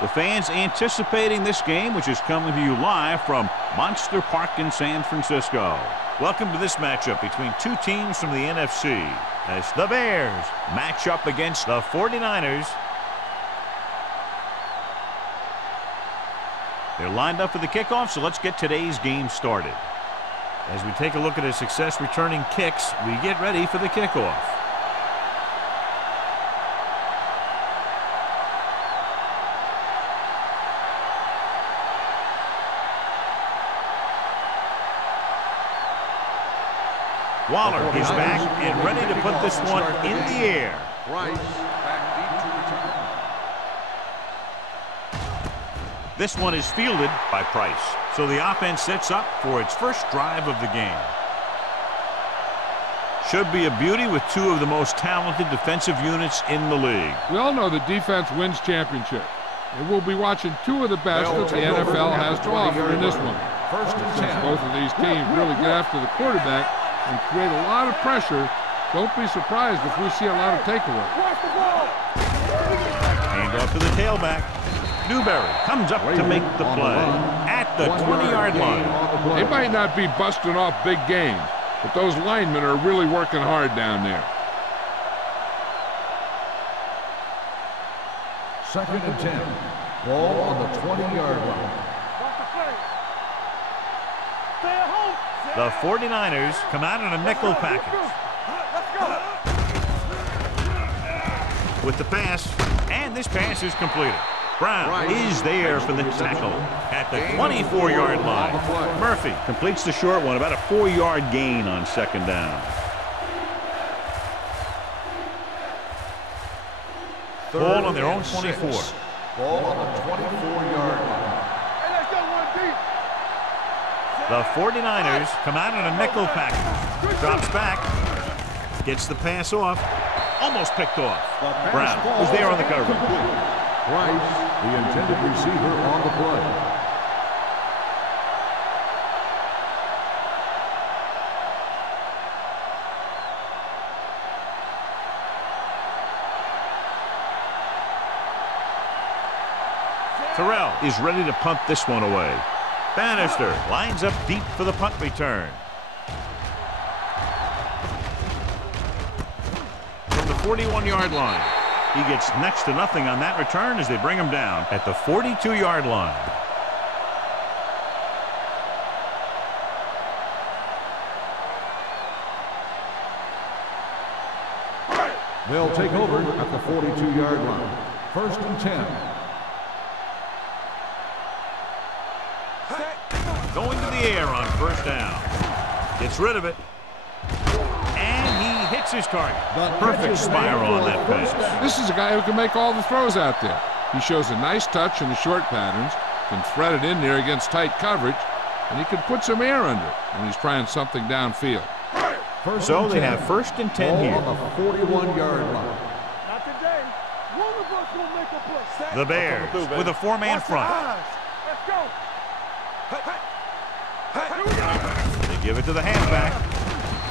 The fans anticipating this game, which is coming to you live from Monster Park in San Francisco. Welcome to this matchup between two teams from the NFC as the Bears match up against the 49ers. They're lined up for the kickoff, so let's get today's game started. As we take a look at his success returning kicks, we get ready for the kickoff. Waller is back and ready to put this one in the air. This one is fielded by Price. So the offense sets up for its first drive of the game. Should be a beauty with two of the most talented defensive units in the league. We all know the defense wins championships. And we'll be watching two of the best that the NFL has to offer in this one. Since both of these teams really get after the quarterback and create a lot of pressure, don't be surprised if we see a lot of takeaways. Hand off to the tailback. Newberry comes up to make the play at the 20-yard line. They might not be busting off big games, but those linemen are really working hard down there. 2nd and 10. Ball on the 20-yard line. The 49ers come out in a nickel package. With the pass, and this pass is completed. Brown is there for the tackle at the 24-yard line. Murphy completes the short one, about a 4-yard gain on 2nd down. Ball on their own 24. Ball on the 24-yard line. The 49ers come out in a nickel package. Drops back. Gets the pass off. Almost picked off. Brown was there on the coverage. Price, the intended receiver, on the play. Terrell is ready to punt this one away. Bannister lines up deep for the punt return. From the 41-yard line. He gets next to nothing on that return as they bring him down at the 42-yard line. They'll take over at the 42-yard line. 1st and 10. Going to the air on 1st down. Gets rid of it. Hits his target. Perfect spiral on that pass. This is a guy who can make all the throws out there. He shows a nice touch in the short patterns, can thread it in there against tight coverage, and he can put some air under it when he's trying something downfield. So they have 1st and 10 here. On the 41-yard line. Not today. One of us will make a play. The Bears with a 4-man front. Let's go. They give it to the halfback.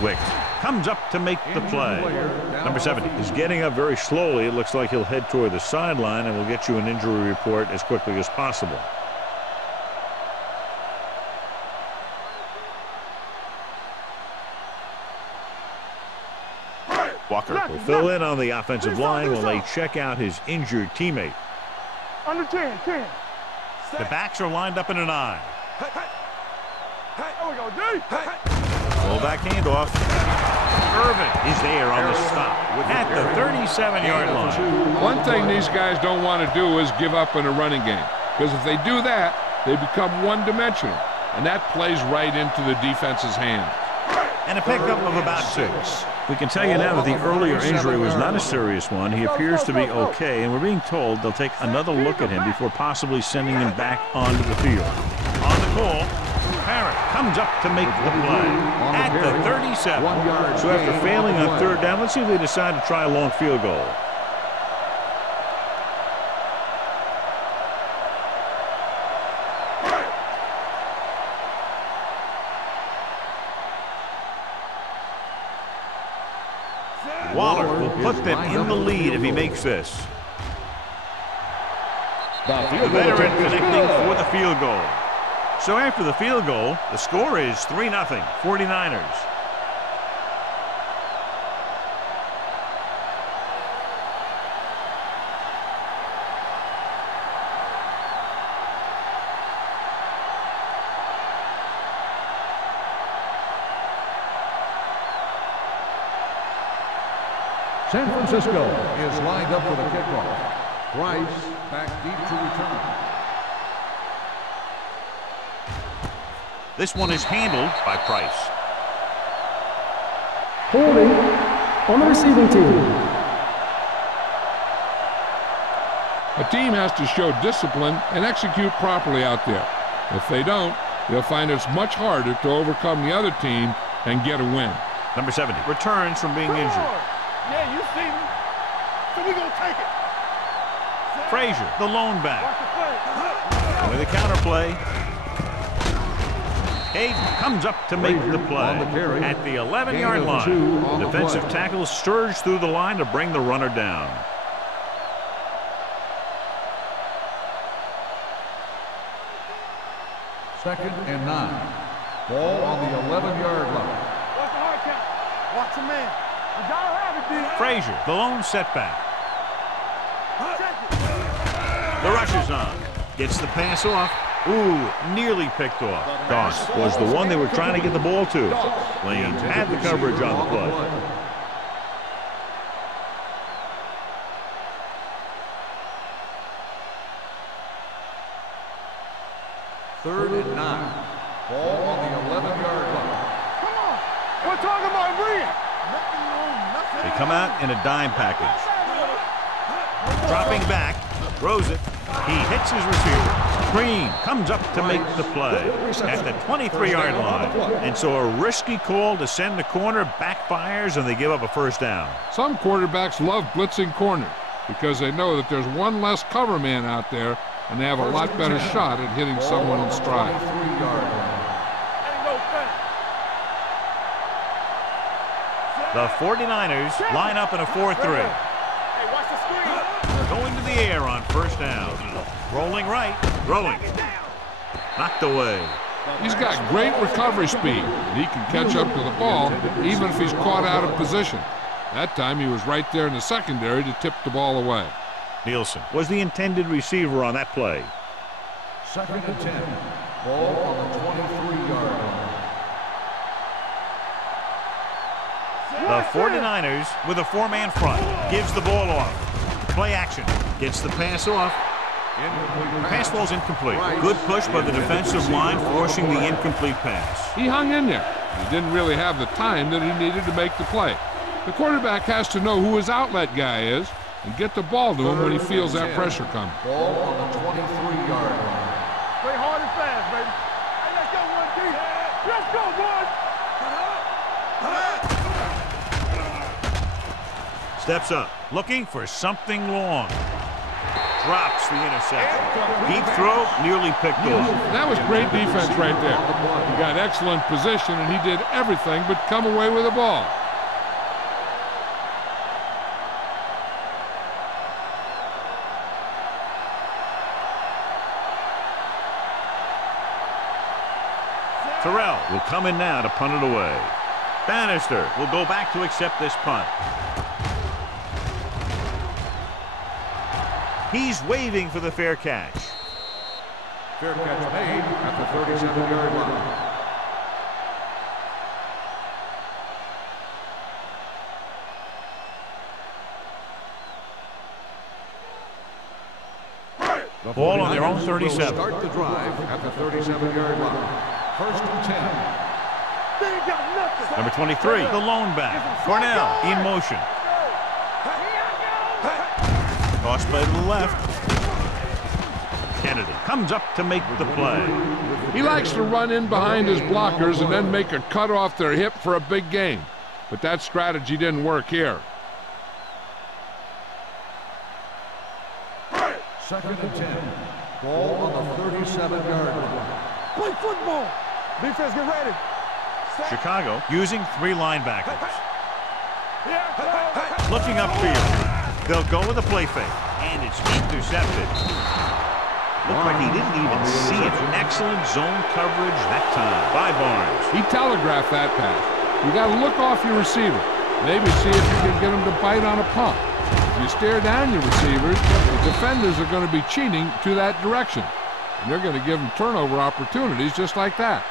Wicks comes up to make the play. Number 70 is getting up very slowly. It looks like he'll head toward the sideline, and we'll get you an injury report as quickly as possible. Walker will fill in on the offensive line while they check out his injured teammate. Under 10. The backs are lined up in an eye. There we go, D. Fullback handoff. Irvin is there on the stop at the 37-yard line. One thing these guys don't want to do is give up in a running game, because if they do that, they become one-dimensional, and that plays right into the defense's hands. And a pickup of about 6. We can tell you now that the earlier injury was not a serious one. He appears to be okay, and we're being told they'll take another look at him before possibly sending him back onto the field. On the call, Parrott comes up to make the play at the 37. So after failing on 3rd down, let's see if they decide to try a long field goal. Waller will put them in the lead if he makes this. The veteran connecting for the field goal. So after the field goal, the score is 3-0, 49ers. San Francisco is lined up for the kickoff. Price back deep to return. This one is handled by Price. Holding on the receiving team. A team has to show discipline and execute properly out there. If they don't, they'll find it's much harder to overcome the other team and get a win. Number 70 returns from being injured. Yeah, you see me. So we gonna take it. Frazier, the lone back. With a counterplay. Hayden comes up to make the play. At the 11-yard line, defensive tackle surged through the line to bring the runner down. Second and 9. Ball on the 11-yard line. Watch the hard count. Watch the man. We gotta have it, D. Frazier, the lone setback. The rush is on. Gets the pass off. Ooh, nearly picked off. Goss was the one they were trying to get the ball to. Lane had the coverage on the play. Third and 9. Ball on the 11-yard line. Come on. We're talking about Green. They come out in a dime package. Dropping back, throws it. He hits his receiver. Green comes up to make the play at the 23-yard line. And so a risky call to send the corner backfires, and they give up a first down. Some quarterbacks love blitzing corners because they know that there's one less cover man out there, and they have a lot better shot at hitting someone in stride. The 49ers line up in a 4-3. Going to the air on first down. Rolling right, throwing. Knocked away. He's got great recovery speed, and he can catch up to the ball even if he's caught out of position. That time he was right there in the secondary to tip the ball away. Nielsen was the intended receiver on that play. Second and 10. Ball on the 23-yard line. The 49ers with a four-man front. Gives the ball off. Play action. Gets the pass off. Pass ball's incomplete. Good push by the defensive line, forcing the incomplete pass. He hung in there. He didn't really have the time that he needed to make the play. The quarterback has to know who his outlet guy is and get the ball to him when he feels that pressure coming. Ball on the 23-yard line. Play hard and fast, baby. Hey, let's go, 1D. Let's go, boys. Steps up, looking for something long. Drops the interception. Deep throw, nearly picked off. That was great defense right there. He got excellent position, and he did everything but come away with the ball. Terrell will come in now to punt it away. Bannister will go back to accept this punt. He's waving for the fair catch. Fair catch made at the 37-yard line. The ball on their own 37. Start the drive at the 37-yard line. First and 10. They ain't got nothing. Number 23, the lone back. Cornell in motion. Toss play to the left. Kennedy comes up to make the play. He likes to run in behind his blockers and then make a cut off their hip for a big gain. But that strategy didn't work here. Second and 10. Ball on the 37-yard line. Play football. Defense, get ready. Chicago using three linebackers. Looking upfield. They'll go with a play fake, and it's intercepted. Looked like he didn't even see it. Excellent zone coverage that time by Barnes. He telegraphed that pass. You got to look off your receiver. Maybe see if you can get him to bite on a pump. If you stare down your receivers, the defenders are going to be cheating to that direction. And they're going to give them turnover opportunities just like that.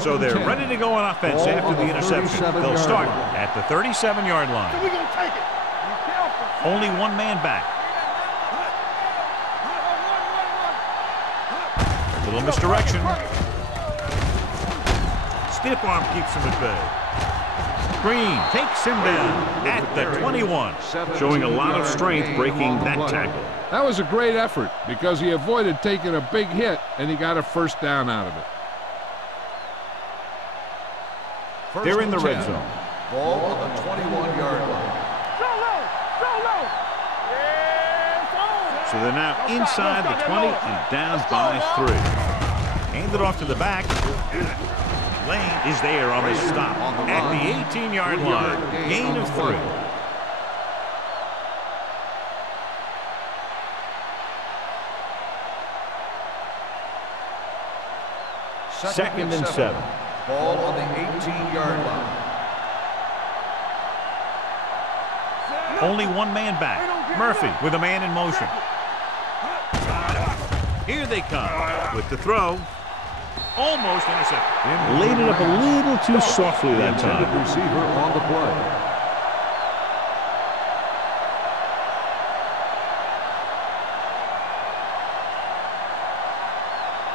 So they're ready to go on offense after the interception. They'll start at the 37-yard line. So we're going to take it. Only one man back. A little misdirection. Stiff arm keeps him at bay. Green takes him down at the 21. Showing a lot of strength breaking that tackle. That was a great effort because he avoided taking a big hit and he got a first down out of it. They're in the red zone. Ball on the 21-yard line. So they're now inside the 20 and down by 3. Hand it off to the back. Lane is there on the stop at the 18-yard line. Gain of 3. Second and 7. Ball on the 18-yard line. Only one man back. Murphy with a man in motion. Here they come with the throw. Almost intercepted. Laid it up a little too softly that time. Receiver on the play.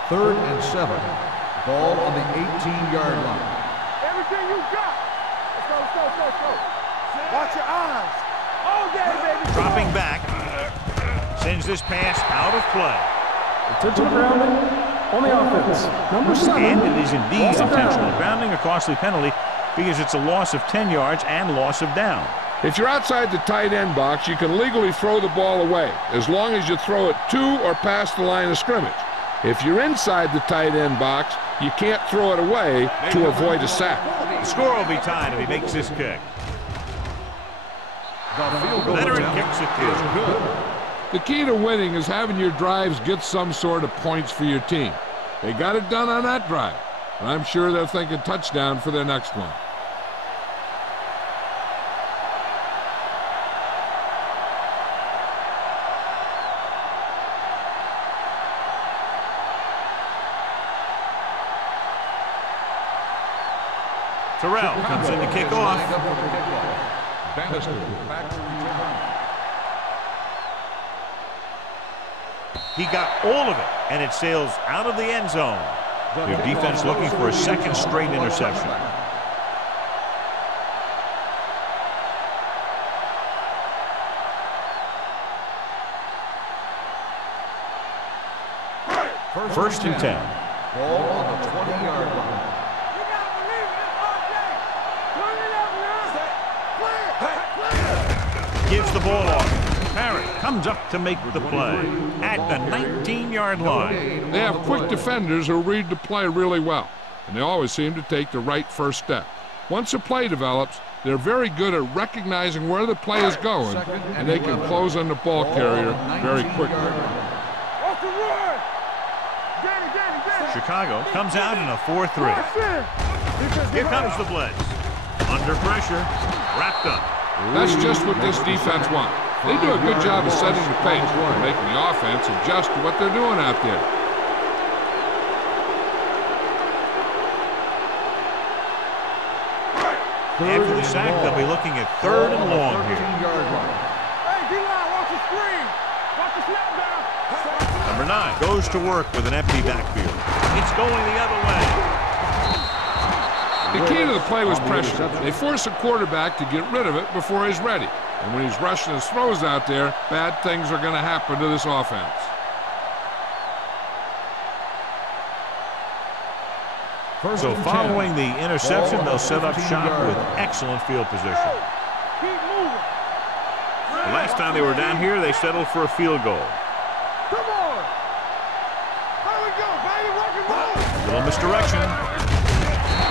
Third and 7. Ball on the 18-yard line. Everything you got. Let's go. Watch your eyes. All day, baby. Dropping back. Sends this pass out of play. Intentional grounding on the offense. Number 7. And it is indeed intentional grounding, a costly penalty because it's a loss of 10 yards and loss of down. If you're outside the tight end box, you can legally throw the ball away as long as you throw it to or past the line of scrimmage. If you're inside the tight end box, you can't throw it away to avoid a sack. The score will be tied if he makes this kick. Leonard kicks it good. The key to winning is having your drives get some sort of points for your team. They got it done on that drive, and I'm sure they're thinking touchdown for their next one. Terrell comes in to kick off. He got all of it, and it sails out of the end zone. Their defense looking for a second straight interception. First and 10. Ball on the 20-yard line. Gives the ball off. Parrott comes up to make the play at the 19-yard line. They have quick defenders who read the play really well, and they always seem to take the right first step. Once a play develops, they're very good at recognizing where the play is going, and they can close on the ball carrier very quickly. Chicago comes out in a 4-3. Here comes the blitz. Under pressure, wrapped up. That's just what this defense wants. They do a good job of setting the pace and making the offense adjust to what they're doing out there. After the sack, they'll be looking at 3rd and long here. Hey, D-line, watch the screen. Watch the snap down. Number 9 goes to work with an empty backfield. It's going the other way. The key to the play was pressure. They force a quarterback to get rid of it before he's ready. And when he's rushing his throws out there, bad things are going to happen to this offense. So following the interception, they'll set up shop with excellent field position. Keep moving. The last time they were down here, they settled for a field goal. Come on. How we go, baby? Rock and roll. A little misdirection.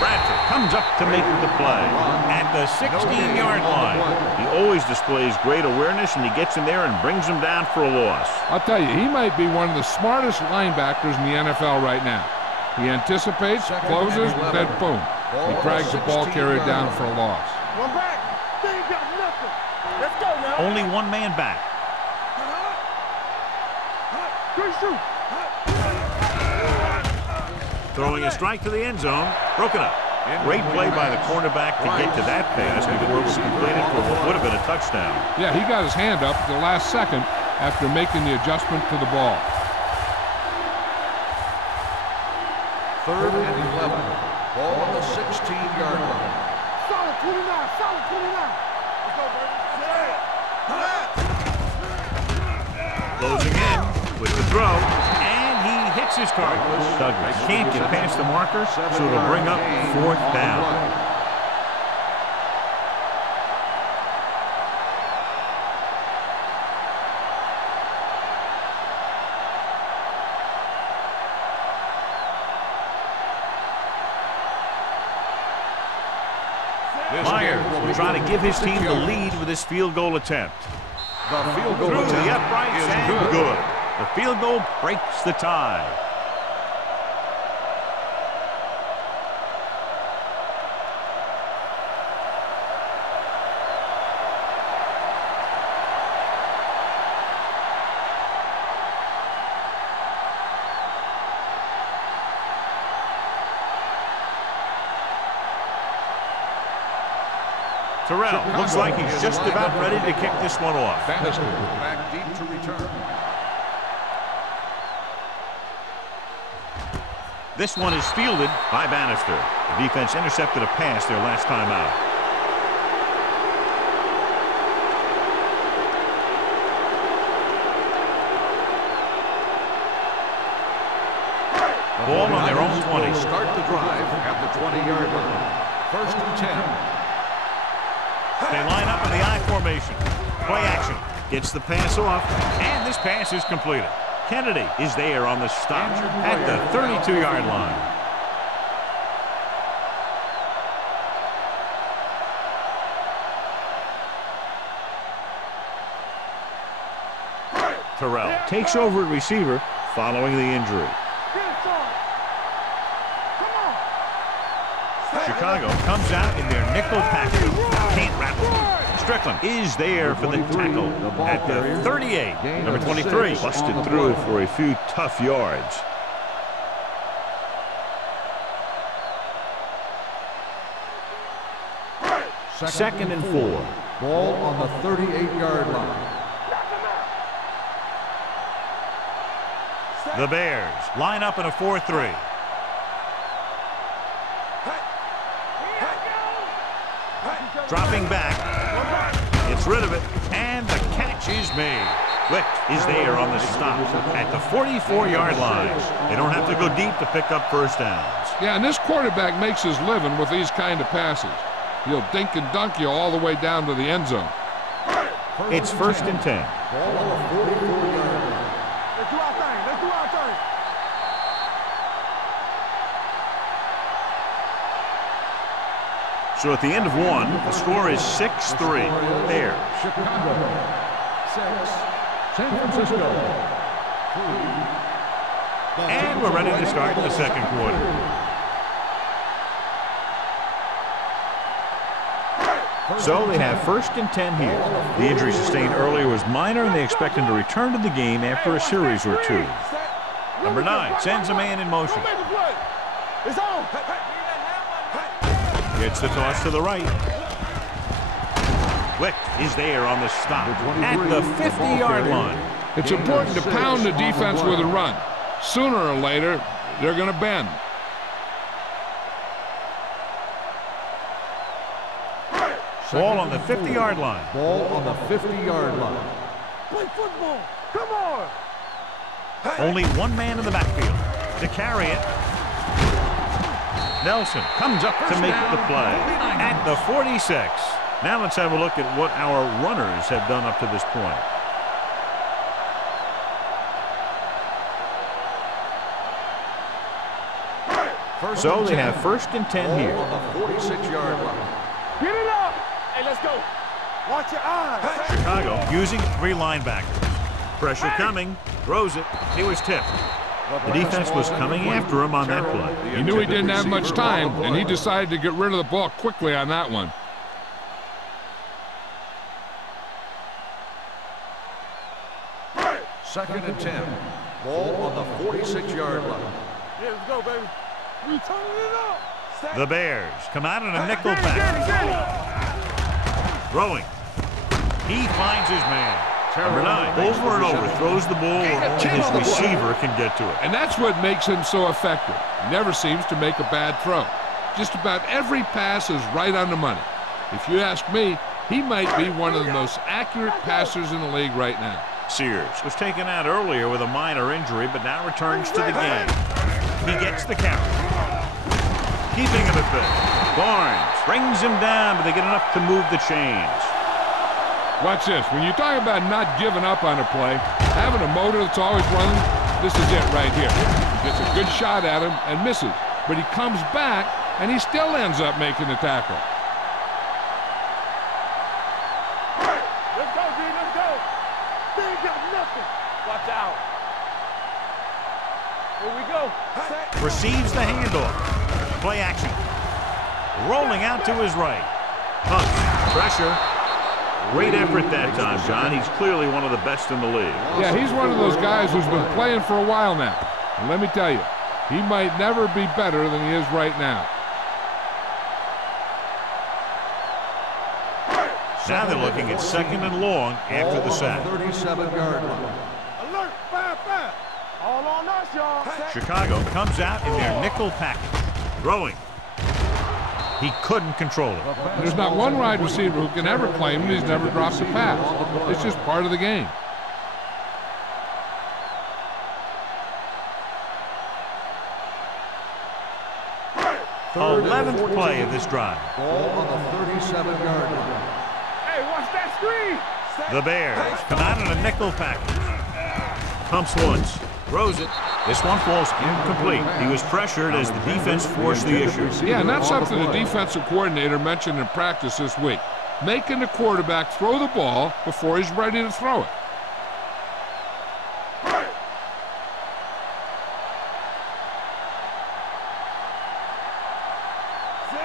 Bradford comes up to make the play at the 16-yard line. He always displays great awareness, and he gets in there and brings him down for a loss. I'll tell you, he might be one of the smartest linebackers in the NFL right now. He anticipates, closes, then boom. He drags the ball carrier down for a loss. One back. They ain't got nothing. Let's go now. Only one man back. Good shoot. Throwing a strike to the end zone. Broken up. Great play by the cornerback to get to that pass before it was completed for what would have been a touchdown. Yeah, he got his hand up at the last second after making the adjustment to the ball. 3rd and 11. Ball on the 16-yard line. Solid 29. Solid 29. Let's go, baby. Closing in with the throw. Hits his target. Douglas can't get past the marker, so it'll bring up 4th down. Myers will try to give his team the lead with his field goal attempt. The field goal Through attempt the uprights is and good. The field goal breaks the tie. Terrell looks like he's just about ready to kick this one off. Bannister back deep to return. This one is fielded by Bannister. The defense intercepted a pass their last time out. Ball on their own 20. Start the drive at the 20-yard line. 1st and 10. They line up in the I formation. Play action. Gets the pass off, and this pass is completed. Kennedy is there on the stop at the 32-yard line. Terrell takes over at receiver following the injury. Chicago comes out in their nickel package. Can't rattle. Strickland is there for the tackle at the 38. Number 23 busted through for a few tough yards. Second and 4. Ball on the 38-yard line. The Bears line up in a 4-3. Dropping back, gets rid of it, and the catch is made. Wick is there on the stop at the 44-yard line. They don't have to go deep to pick up first downs. Yeah, and this quarterback makes his living with these kind of passes. He'll dink and dunk you all the way down to the end zone. It's 1st and 10. Ball on the 44-yard line. Let's do our thing. Let's do our thing. So at the end of one, the score is 6-3. Bears. Chicago 6, San Francisco 3. And we're ready to start the second quarter. So they have 1st and 10 here. The injury sustained earlier was minor, and they expect him to return to the game after a series or two. Number 9 sends a man in motion. It's on. Gets the toss to the right. Wick is there on the stop at the 50-yard line. It's important to pound the defense with a run. Sooner or later, they're going to bend. Ball on the 50-yard line. Ball on the 50-yard line. Play football. Come on. Only one man in the backfield to carry it. Nelson comes up to make the play at the 46. Now let's have a look at what our runners have done up to this point. So they have 1st and 10 here. On the 46-yard line. Get it up. Hey, let's go. Watch your eyes. Chicago using 3 linebackers. Pressure coming. Throws it. He was tipped. The defense was coming after him on that play. He knew he didn't have much time, and he decided to get rid of the ball quickly on that one. Second and 10. Ball on the 46-yard line. Yeah, let's go, baby. We turning it up. The Bears come out in a nickel back. Throwing. He finds his man. Number 9, over and over, throws the ball where only his receiver can get to it. And that's what makes him so effective. He never seems to make a bad throw. Just about every pass is right on the money. If you ask me, he might be one of the most accurate passers in the league right now. Sears was taken out earlier with a minor injury, but now returns to the game. He gets the carry. Keeping him at bay. Barnes brings him down, but they get enough to move the chains. Watch this. When you're talking about not giving up on a play, having a motor that's always running, this is it right here. He gets a good shot at him and misses, but he comes back, and he still ends up making the tackle. Let's go, D. Let's go. They ain't got nothing. Watch out. Here we go. Receives the handoff. Play action. Rolling out to his right. Punch. Pressure. Great effort that time, John. He's clearly one of the best in the league. Yeah, he's one of those guys who's been playing for a while now. And let me tell you, he might never be better than he is right now. Now they're looking at 2nd and long after the sack. 37-yard line. Alert. 5-5. All on us, y'all. Chicago comes out in their nickel package. Throwing. He couldn't control it. There's not one wide receiver who can ever claim that he's never dropped a pass. It's just part of the game. Third 11th play of this drive. Ball on the 37-yard line. Hey, watch that screen. The Bears come out in a nickel package. Pumps once. Throws it. This one falls incomplete. He was pressured as the defense forced the issue. Yeah, and that's something the defensive coordinator mentioned in practice this week. Making the quarterback throw the ball before he's ready to throw it.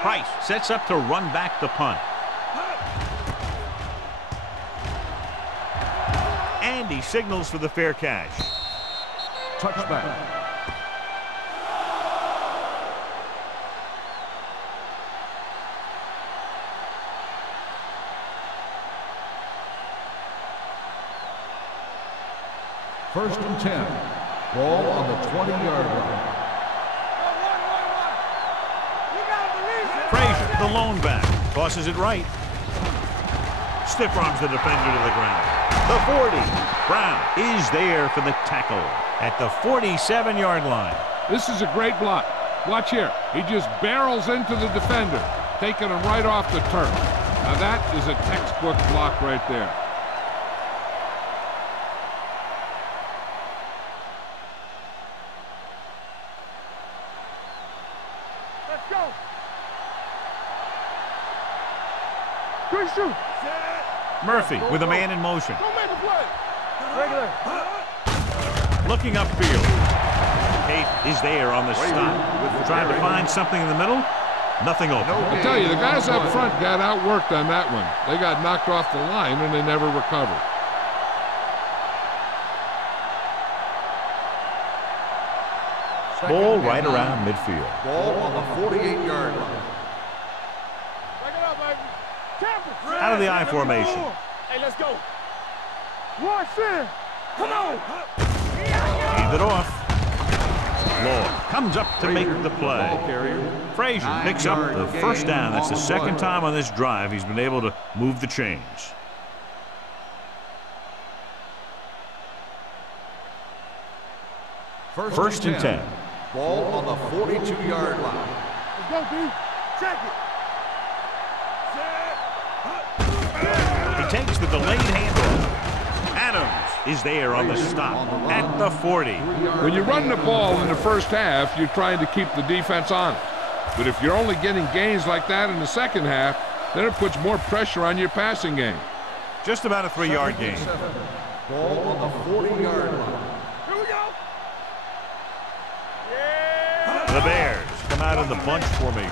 Price sets up to run back the punt. And he signals for the fair catch. Touchback. First and 10. Ball on the 20-yard line. Frazier, the lone back, tosses it right. Stiff arms the defender to the ground. The 40. Brown is there for the tackle at the 47-yard line. This is a great block. Watch here. He just barrels into the defender, taking him right off the turf. Now that is a textbook block right there. Let's go. Quick shoot. Murphy with a man in motion. Go make a play. Regular. Looking upfield. Kate is there on the stop. Trying to find something in the middle. Nothing open. I tell you, the guys up front got outworked on that one. They got knocked off the line and they never recovered. Ball right around midfield. Ball on the 48-yard line. Back it up, baby. Champions. Out of the I formation. Hey, let's go. Watch this. Come on. Hand it off. Lord comes up to make the play. Frazier picks up the first down. That's the second time on this drive he's been able to move the chains. First and 10. Ball on the 42-yard line. Let's go, D. Check it. He takes the delayed handoff. Adams is there on the stop at the 40. When you run the ball in the first half, you're trying to keep the defense honest. But if you're only getting gains like that in the second half, then it puts more pressure on your passing game. Just about a 3-yard gain. Ball on the 40-yard line. Here we go. The Bears come out in the bunch formation.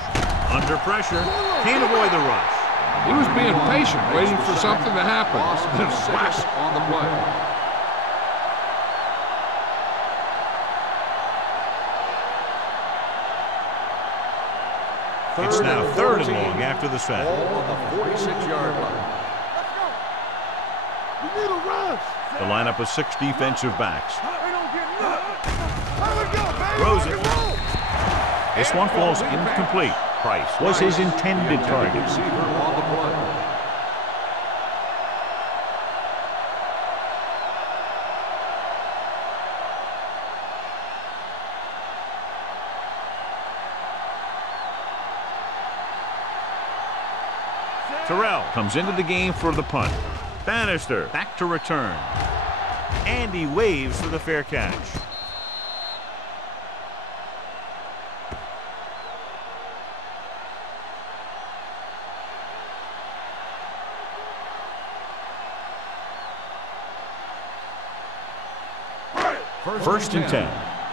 Under pressure, can't avoid the rush. He was being patient, waiting for something to happen. Then whack on the play. It's now 3rd and long after the sack. Ball on the 46-yard line. Let's go. We need a rush. The lineup of 6 defensive backs. They don't get nothing. Here we go, baby. Throws it. Rock and roll. This one falls incomplete. Price was his intended target. Receiver on the play. Terrell comes into the game for the punt. Bannister back to return. And he waves for the fair catch. First and 10.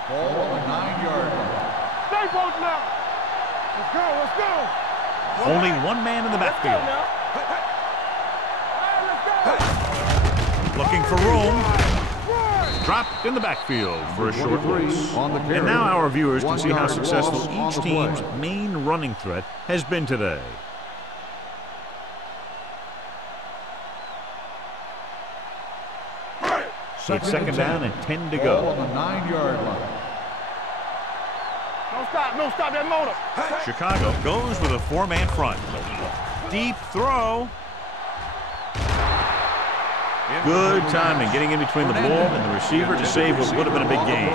Ball on the 9-yard line. Stay both now. Let's go, let's go. Only one man in the backfield. Looking for room. Dropped in the backfield for a short loss. And now our viewers can see how successful each team's main running threat has been today. It's 2nd down and 10 to Ball go. on the 9-yard line. Don't stop that motor. Chicago goes with a 4-man front. Deep throw. Good timing, getting in between the ball and the receiver to save what would have been a big gain.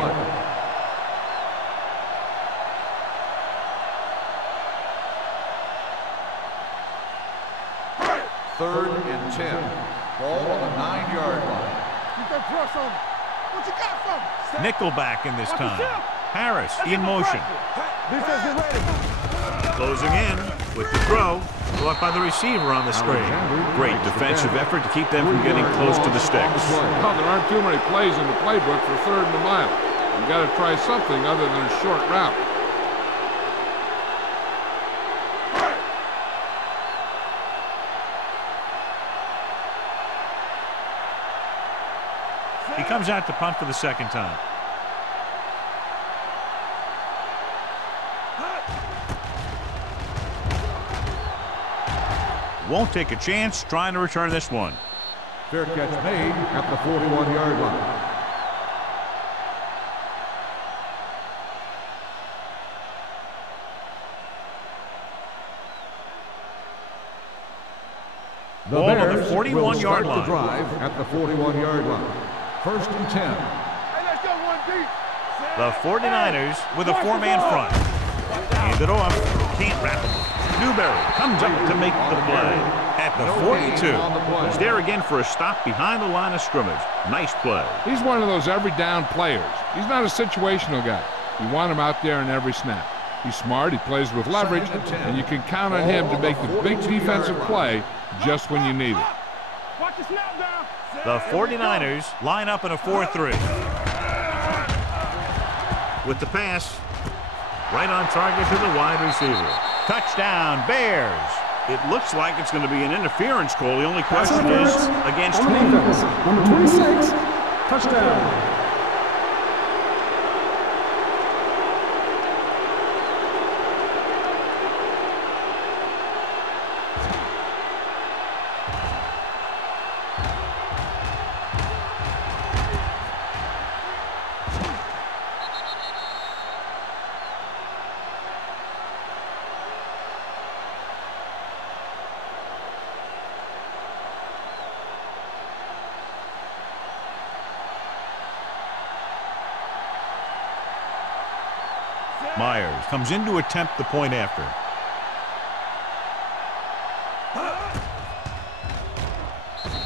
3rd and 10. Ball on the 9-yard line. Keep that press on. What you got from me? Nickelback in this time. Harris in motion. Defense is ready. Closing in with the throw. Caught by the receiver on the screen. Great defensive effort to keep them from getting close to the sticks. Well, there aren't too many plays in the playbook for 3rd and a mile. You've got to try something other than a short route. He comes out to punt for the 2nd time. Won't take a chance trying to return this one. Fair catch made at the 41-yard line. The Ball on the Bears 41-yard will line. start the drive at the 41-yard line. 1st and 10. Hey, let's go one deep. The 49ers with a 4-man front. Hand it off. Can't wrap him up. Newberry comes up to make the play at the 42. He's there again for a stop behind the line of scrimmage. Nice play. He's one of those every down players. He's not a situational guy. You want him out there in every snap. He's smart, he plays with leverage, and you can count on him to make the big defensive play just when you need it. Watch the snap down. The 49ers line up in a 4-3. With the pass, right on target to the wide receiver. Touchdown, Bears. It looks like it's going to be an interference call. The only question is against on whom? defense. Number 26, touchdown. Myers comes in to attempt the point after.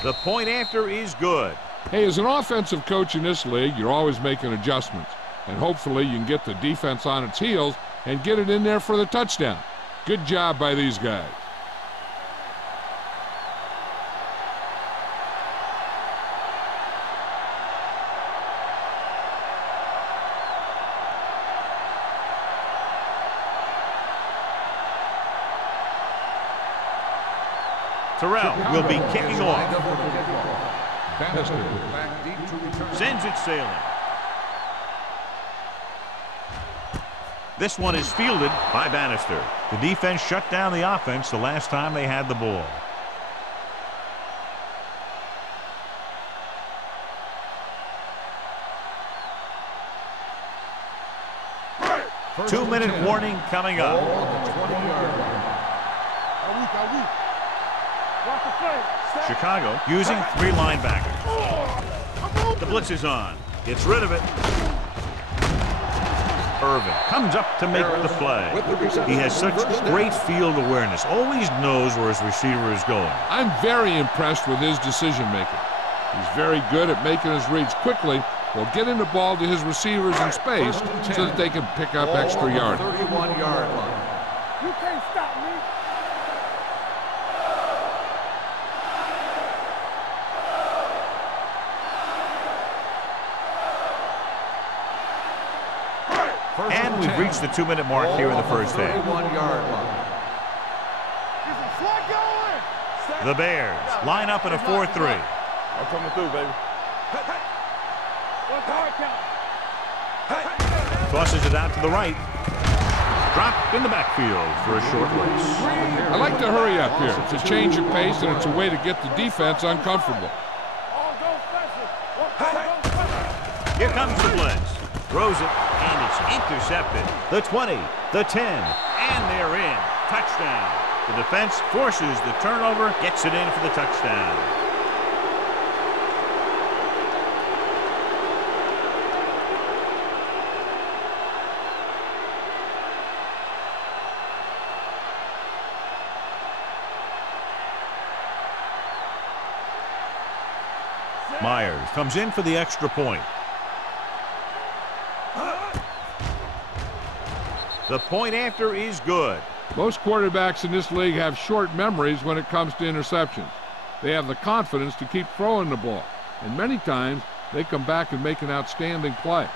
The point after is good. Hey, as an offensive coach in this league, you're always making adjustments. And hopefully you can get the defense on its heels and get it in there for the touchdown. Good job by these guys. Terrell will be kicking off. Sends it sailing. This one is fielded by Bannister. The defense shut down the offense the last time they had the ball. Two-minute warning coming up. Chicago using 3 linebackers. The blitz is on. Gets rid of it. Irvin comes up to make the play. He has such great field awareness. Always knows where his receiver is going. I'm very impressed with his decision making. He's very good at making his reads quickly while getting the ball to his receivers in space so that they can pick up extra yardage. 31-yard line. You can't stop me. And we've reached the 2-minute mark here in the first half. 31-yard line. The Bears line up in a 4-3. I'm coming through, baby. Tosses it out to the right. Dropped in the backfield for a short loss. I like to hurry up here. It's a change of pace, and it's a way to get the defense uncomfortable. Here comes the blitz. Throws it, and it's intercepted. The 20, the 10, and they're in. Touchdown. The defense forces the turnover, gets it in for the touchdown. Myers comes in for the extra point. The point after is good. Most quarterbacks in this league have short memories when it comes to interceptions. They have the confidence to keep throwing the ball, and many times they come back and make an outstanding play.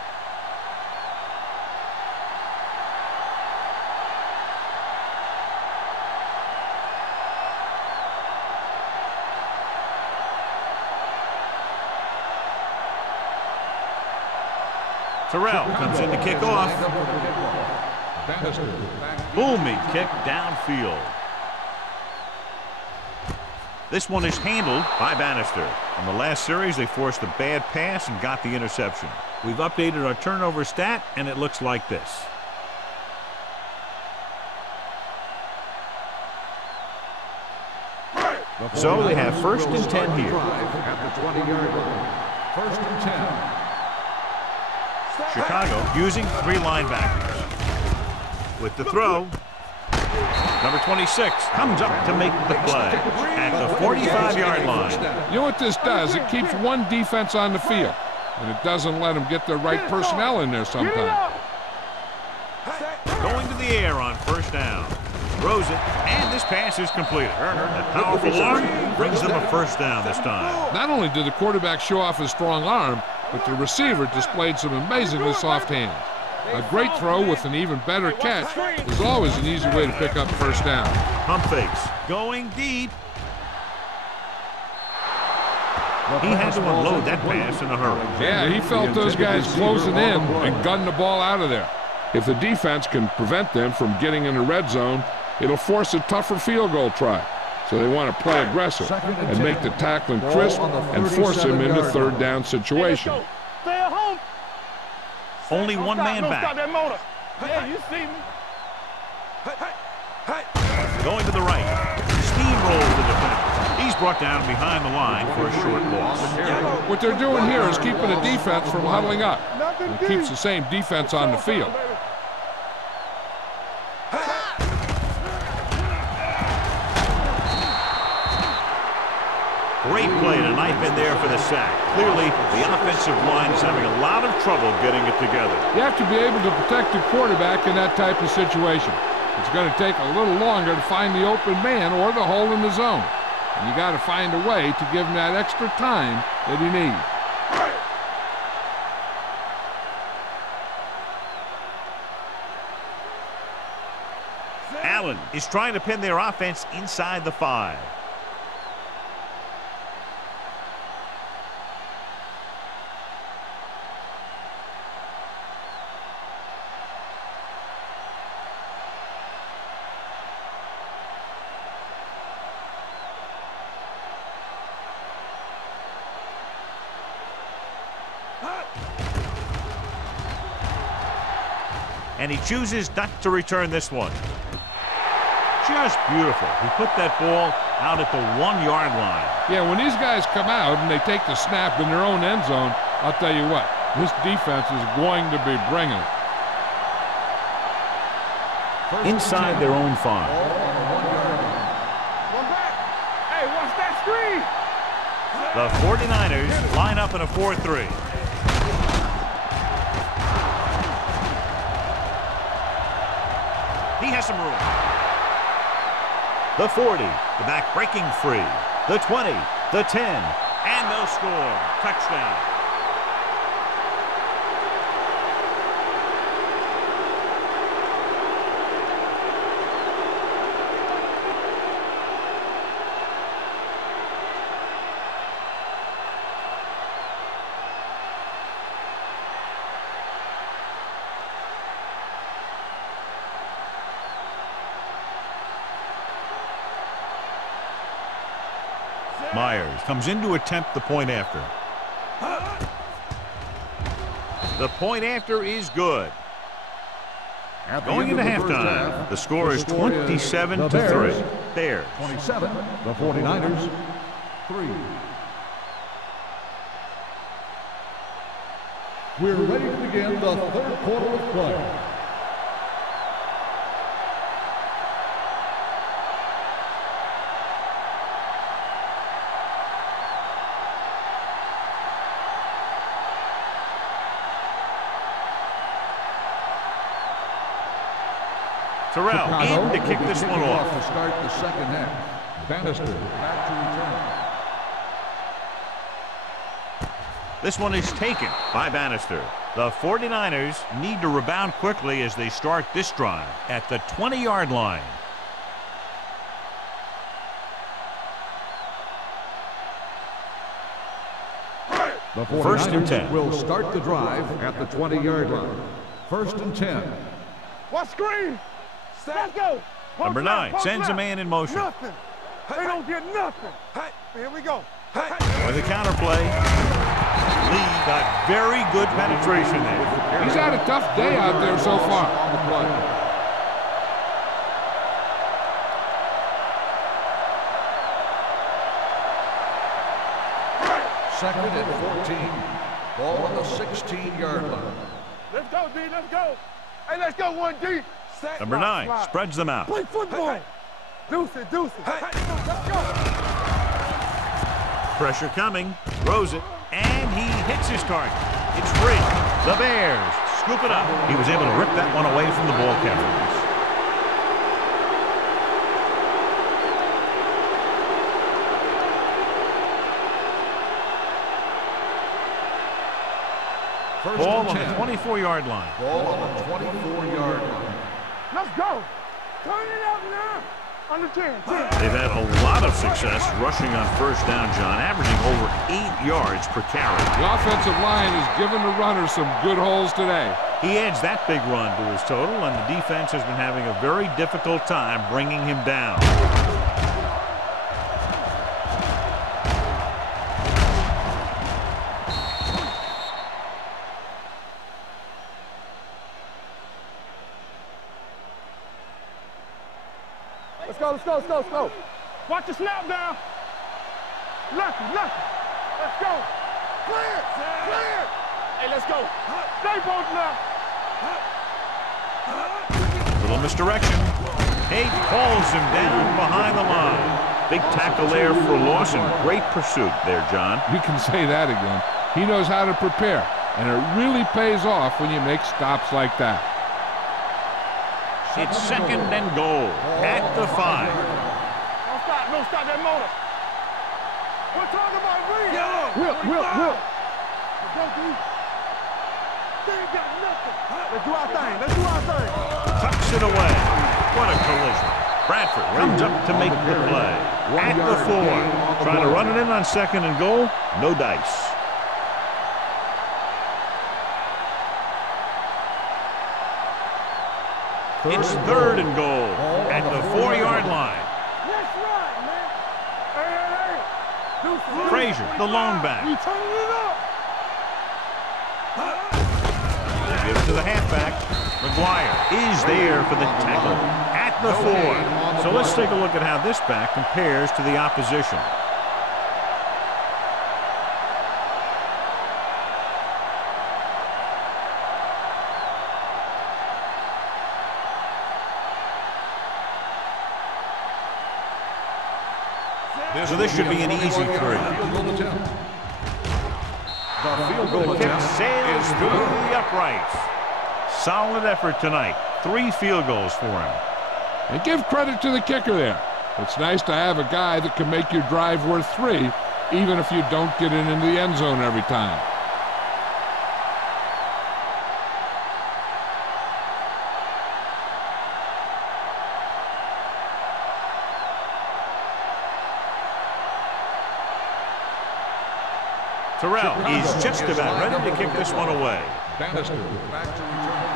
Terrell comes in to kick off. Booming kick downfield. This one is handled by Bannister. In the last series, they forced a bad pass and got the interception. We've updated our turnover stat, and it looks like this. So they have 1st and 10 here. At the 20-yard line. 1st and 10. Chicago using 3 linebackers. With the throw, number 26 comes up to make the play at the 45-yard line. You know what this does? It keeps one defense on the field, and it doesn't let them get the right personnel in there sometimes. Going to the air on 1st down. Throws it, and this pass is completed. That powerful arm brings them a 1st down this time. Not only did the quarterback show off his strong arm, but the receiver displayed some amazingly soft hands. A great throw with an even better catch is always an easy way to pick up 1st down. Pump fakes. Going deep. He had to unload that pass in a hurry. Yeah, he felt those guys closing in and gunned the ball out of there. If the defense can prevent them from getting in the red zone, it'll force a tougher field goal try. So they want to play aggressive and make the tackling crisp and force him into 3rd down situation. Stay at home. Only one man back. Stop that motor. Yeah, you see me. Going to the right. Steamrolls the defender. He's brought down behind the line for a short loss. What they're doing here is keeping the defense from huddling up. And it keeps the same defense on the field. Great play tonight been there there for the sack. Clearly, the offensive line is having a lot of trouble getting it together. You have to be able to protect the quarterback in that type of situation. It's going to take a little longer to find the open man or the hole in the zone. And you got to find a way to give him that extra time that he needs. Allen is trying to pin their offense inside the 5. And he chooses not to return this one. Just beautiful. He put that ball out at the 1-yard line. Yeah, when these guys come out and they take the snap in their own end zone, I'll tell you what, this defense is going to be bringing it. Inside their own 5. One back. Hey, watch that screen. The 49ers line up in a 4-3. He has some room. The 40, the back breaking free. The 20, the 10, and they'll score. Touchdown. Myers comes in to attempt the point after. The point after is good. Going into halftime, the score is 27-3. Bears. 27, the 49ers, 3. We're ready to begin the third quarter of play. Terrell in to kick this one off. To start the second half. Bannister back to return. This one is taken by Bannister. The 49ers need to rebound quickly as they start this drive at the 20-yard line. The 49ers will start the drive at the 20-yard line. 1st and 10. What screen? Let's go. Number 9 sends a man in motion. Nothing. They don't get nothing. Here we go. With the counterplay, Lee got very good penetration there. He's had a tough day out there so far. Second and 14. Ball on the 16-yard line. Let's go, D. Let's go. Hey, let's go, 1D. Number 9 spreads them out. Play football. Deuce it, deuce it. Let's go. Pressure coming. Throws it. And he hits his target. It's free. The Bears scoop it up. He was able to rip that one away from the ball carriers. Ball on the 24-yard line. Ball on the 24-yard line. Let's go. Turn it up now. Under 10. They've had a lot of success rushing on first down, John, averaging over 8 yards per carry. The offensive line has given the runner some good holes today. He adds that big run to his total, and the defense has been having a very difficult time bringing him down. Let's go, let's go, let's go, let's go. Watch the snap down. Lucky. Let's go. Clear. Hey, let's go. Stay both left. Little misdirection. Tate calls him down behind the line. Big tackle there for loss and great pursuit there, John. You can say that again. He knows how to prepare, and it really pays off when you make stops like that. It's 2nd and goal at the 5. Don't stop that motor. We're talking about Will. Go, D. They ain't got nothing. Let's do our thing. Tucks it away. What a collision. Bradford comes up to make the play. At the 4. Trying to run it in on 2nd and goal. No dice. It's 3rd and goal at the 4-yard line. Let's run, man. Hey. Frazier, the lone back. We turning it up. They give it to the halfback. McGuire is there for the tackle at the 4. So let's take a look at how this back compares to the opposition. So this should be an easy 3. The field goal Kick sails through the uprights. Solid effort tonight. 3 field goals for him. And give credit to the kicker there. It's nice to have a guy that can make your drive worth 3, even if you don't get it into the end zone every time. Terrell is just about ready to kick this one away. Bannister back to return.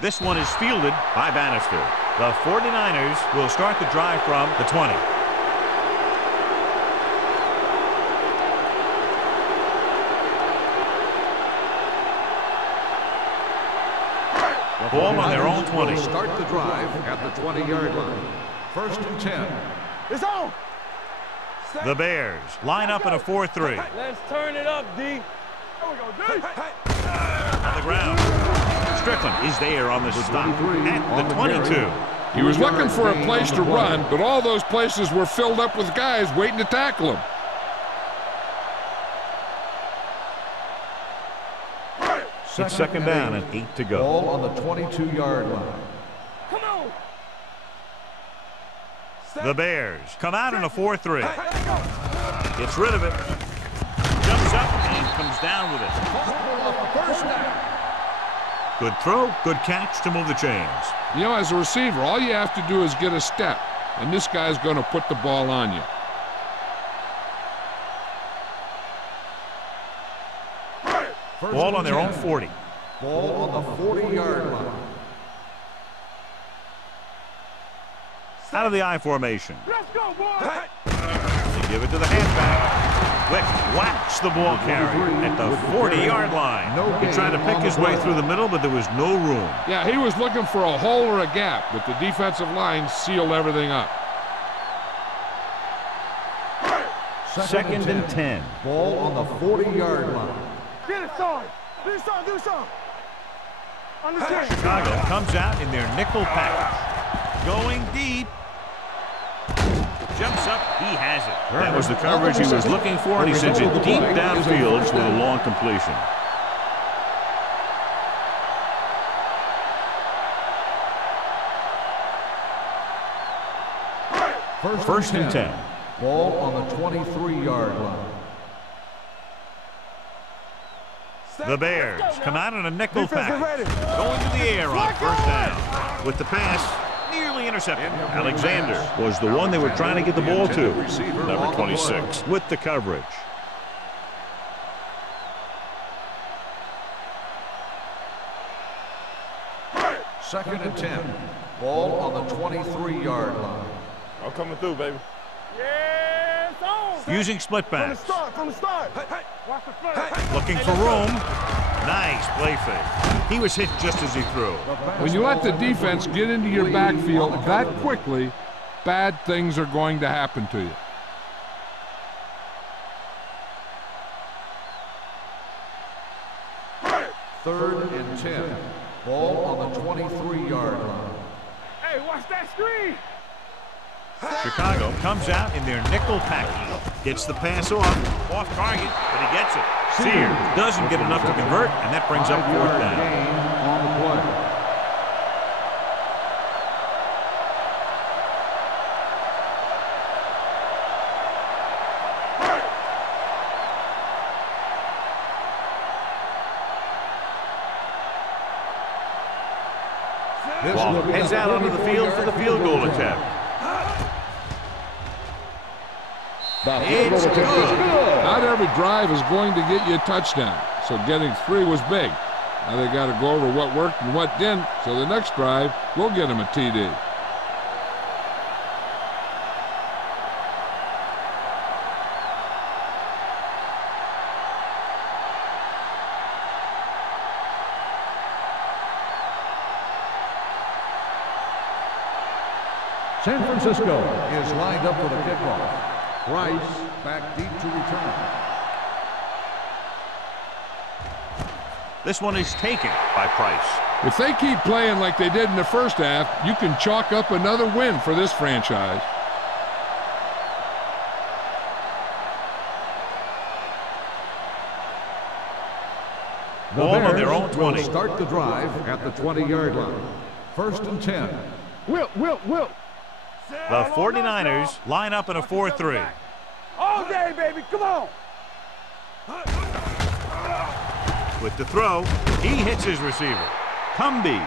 This one is fielded by Bannister. The 49ers will start the drive from the 20. Ball on their own 20. Start the drive at the 20-yard line. 1st and 10. It's on. The Bears line up in a 4-3. Let's turn it up, D. There we go, D. On the ground. Strickland is there on the stop at the 22. He was looking for a place to run, but all those places were filled up with guys waiting to tackle him. It's 2nd down and 8 to go. Ball on the 22-yard line. Come on. The Bears come out in a 4-3. Gets rid of it. Jumps up and comes down with it. First down. Good throw, good catch to move the chains. You know, as a receiver, all you have to do is get a step, and this guy's going to put the ball on you. Ball on their own 40. Ball on the 40-yard line. Out of the I formation. Let's go, boy. They give it to the halfback. Wick whacks the ball carrier at the 40-yard line. He tried to pick his way through the middle, but there was no room. Yeah, he was looking for a hole or a gap, but the defensive line sealed everything up. 2nd and 10. Ball on the 40-yard line. Get it, son. Do something. Understand. Chicago comes out in their nickel package. Going deep. Jumps up. He has it. That was the coverage he was looking for, and he sends it deep downfield with a long completion. First and 10. Ball on the 23-yard line. The Bears come out in a nickel package. Going to the air on 1st down. With the pass nearly intercepted. Alexander was the one they were trying to get the ball to. Number 26 with the coverage. Second and 10. Ball on the 23-yard line. I'm coming through, baby. Yeah, it's on. Using split backs. From the start. Watch the front. Looking for room. Nice play fake. He was hit just as he threw. When you let the defense get into your backfield that quickly, bad things are going to happen to you. Third and 10. Ball on the 23-yard line. Hey, watch that screen. Chicago comes out in their nickel package. Gets the pass off target, but he gets it. Sears doesn't get enough to convert, and that brings up 4th down. On the play. Ball heads out onto the field for the field goal attempt. It's good. Not every drive is going to get you a touchdown, so getting 3 was big. Now they got to go over what worked and what didn't, so the next drive will get them a TD. San Francisco is lined up for the kickoff. Price back deep to return. This one is taken by Price. If they keep playing like they did in the first half, you can chalk up another win for this franchise. Ball on their own 20. Will start the drive at the 20-yard line. 1st and 10. Whip. The 49ers line up in a 4-3. All day, baby. Come on. With the throw, he hits his receiver. Cumby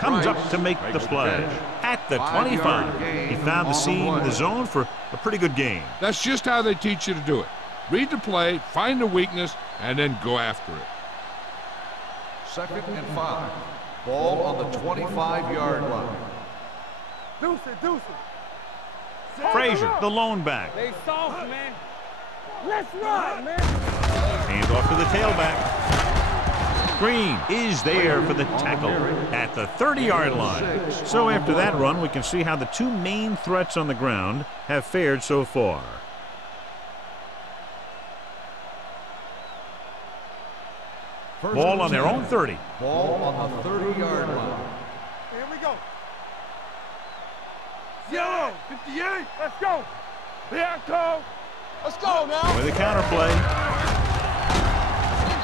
comes up to make the play. At the 25, he found the seam in the zone for a pretty good gain. That's just how they teach you to do it. Read the play, find the weakness, and then go after it. 2nd and 5. Ball on the 25-yard line. Deuce it. Frazier, the lone back. They soft, man. Let's run, man. Hand off to the tailback. Green is there for the tackle at the 30-yard line. So after that run, we can see how the 2 main threats on the ground have fared so far. Ball on their own 30. Ball on the 30-yard line. Here we go. 0, 58. Let's go. Here I come. Let's go now. With the counterplay.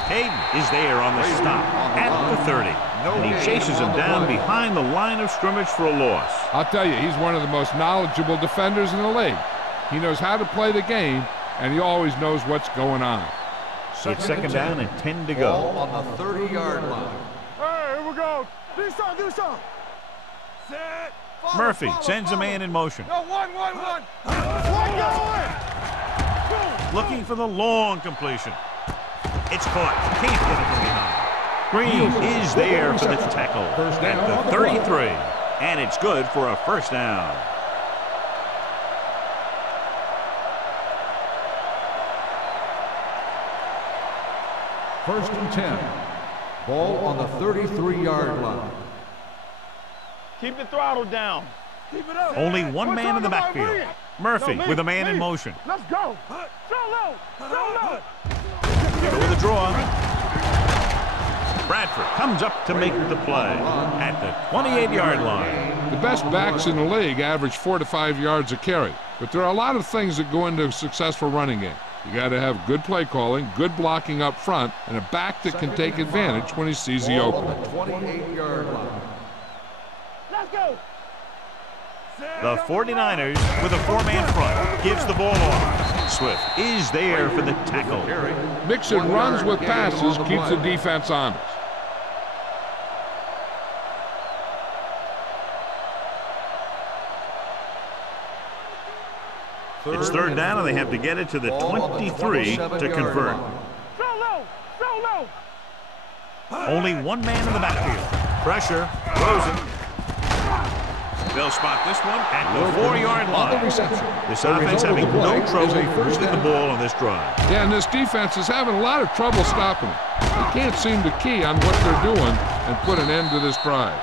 Hayden is there on the stop at the 30. And he chases him down behind the line of scrimmage for a loss. I'll tell you, he's one of the most knowledgeable defenders in the league. He knows how to play the game, and he always knows what's going on. It's 2nd down and 10 to go. Ball on the 30-yard line. Hey, here we go. Do something. Set. Murphy sends a man in motion. No, one. One going. Looking for the long completion. It's caught. Can't get it from behind. Green is there for the tackle at the 33. And it's good for a 1st down. First and 10. Ball on the 33-yard line. Keep the throttle down. Keep it up. Only one man in the backfield. Murphy with a man in motion. Let's go. Go low. Go with a draw. Bradford comes up to make the play at the 28-yard line. The best backs in the league average 4 to 5 yards a carry, but there are a lot of things that go into a successful running game. You got to have good play calling, good blocking up front, and a back that can take advantage when he sees the opening. 28-yard line. Let's go. The 49ers with a 4-man front gives the ball off. Swift is there for the tackle. Mixing runs with passes keeps the defense honest. It's 3rd down, and they have to get it to the 23 to convert. So low. Only one man in the backfield. Pressure, throws it. They'll spot this one at the 4-yard line. This offense having no trouble moving the ball on this drive. Yeah, and this defense is having a lot of trouble stopping it. They can't seem to key on what they're doing and put an end to this drive.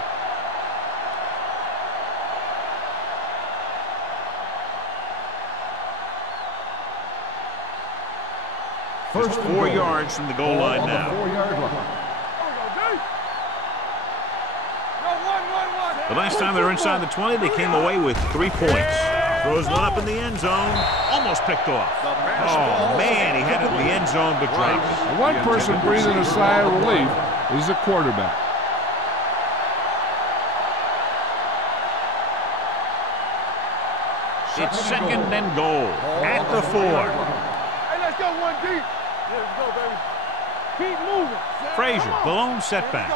Just 4 yards from the goal line now. 4-yard line. The last time they were inside the 20, they came away with 3 points. Throws one up in the end zone, almost picked off. Oh, man, he had it in the end zone, but dropped it. One person breathing a sigh of relief is the quarterback. It's second and goal at the 4. Hey, let's go one deep. Let's go, baby. Keep moving. Frazier, the lone setback.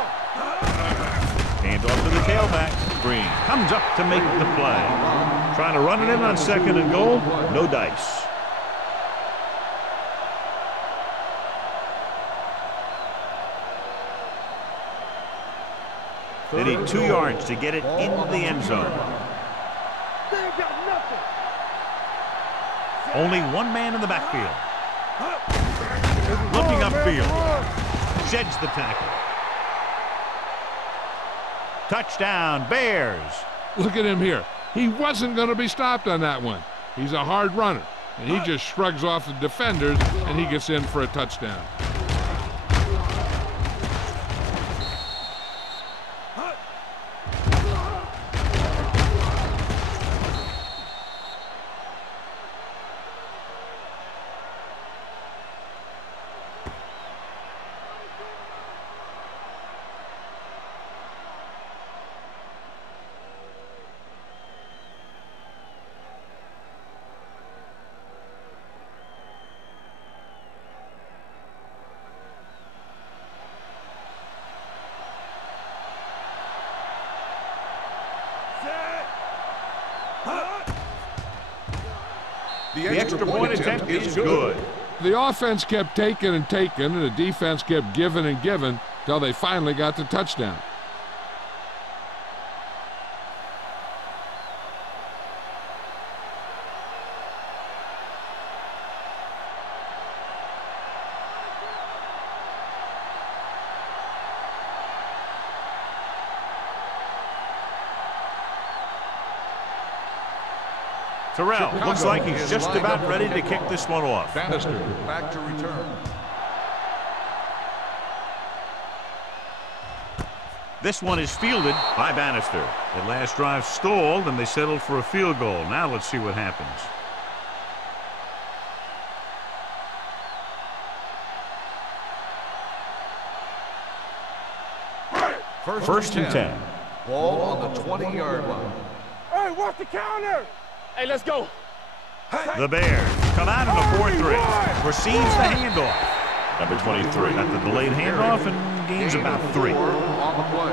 Hand off to the tailback. Green comes up to make the play. Trying to run it in on second and goal. No dice. They need 2 yards to get it into the end zone. They ain't got nothing. Only one man in the backfield. Looking upfield. Sheds the tackle. Touchdown, Bears. Look at him here. He wasn't going to be stopped on that one. He's a hard runner, and he just shrugs off the defenders, and he gets in for a touchdown. The extra point attempt is good. The offense kept taking and taking, and the defense kept giving and giving till they finally got the touchdown. Terrell looks like he's just about ready to kick this one off. Bannister back to return. This one is fielded by Bannister. The last drive stalled, and they settled for a field goal. Now let's see what happens. First and 10. Ball on the 20-yard line. Hey, watch the counter. Hey, let's go. The Bears come out in a 4-3. Receives the handoff. Number 23 got the delayed handoff and gains about 3. On the play.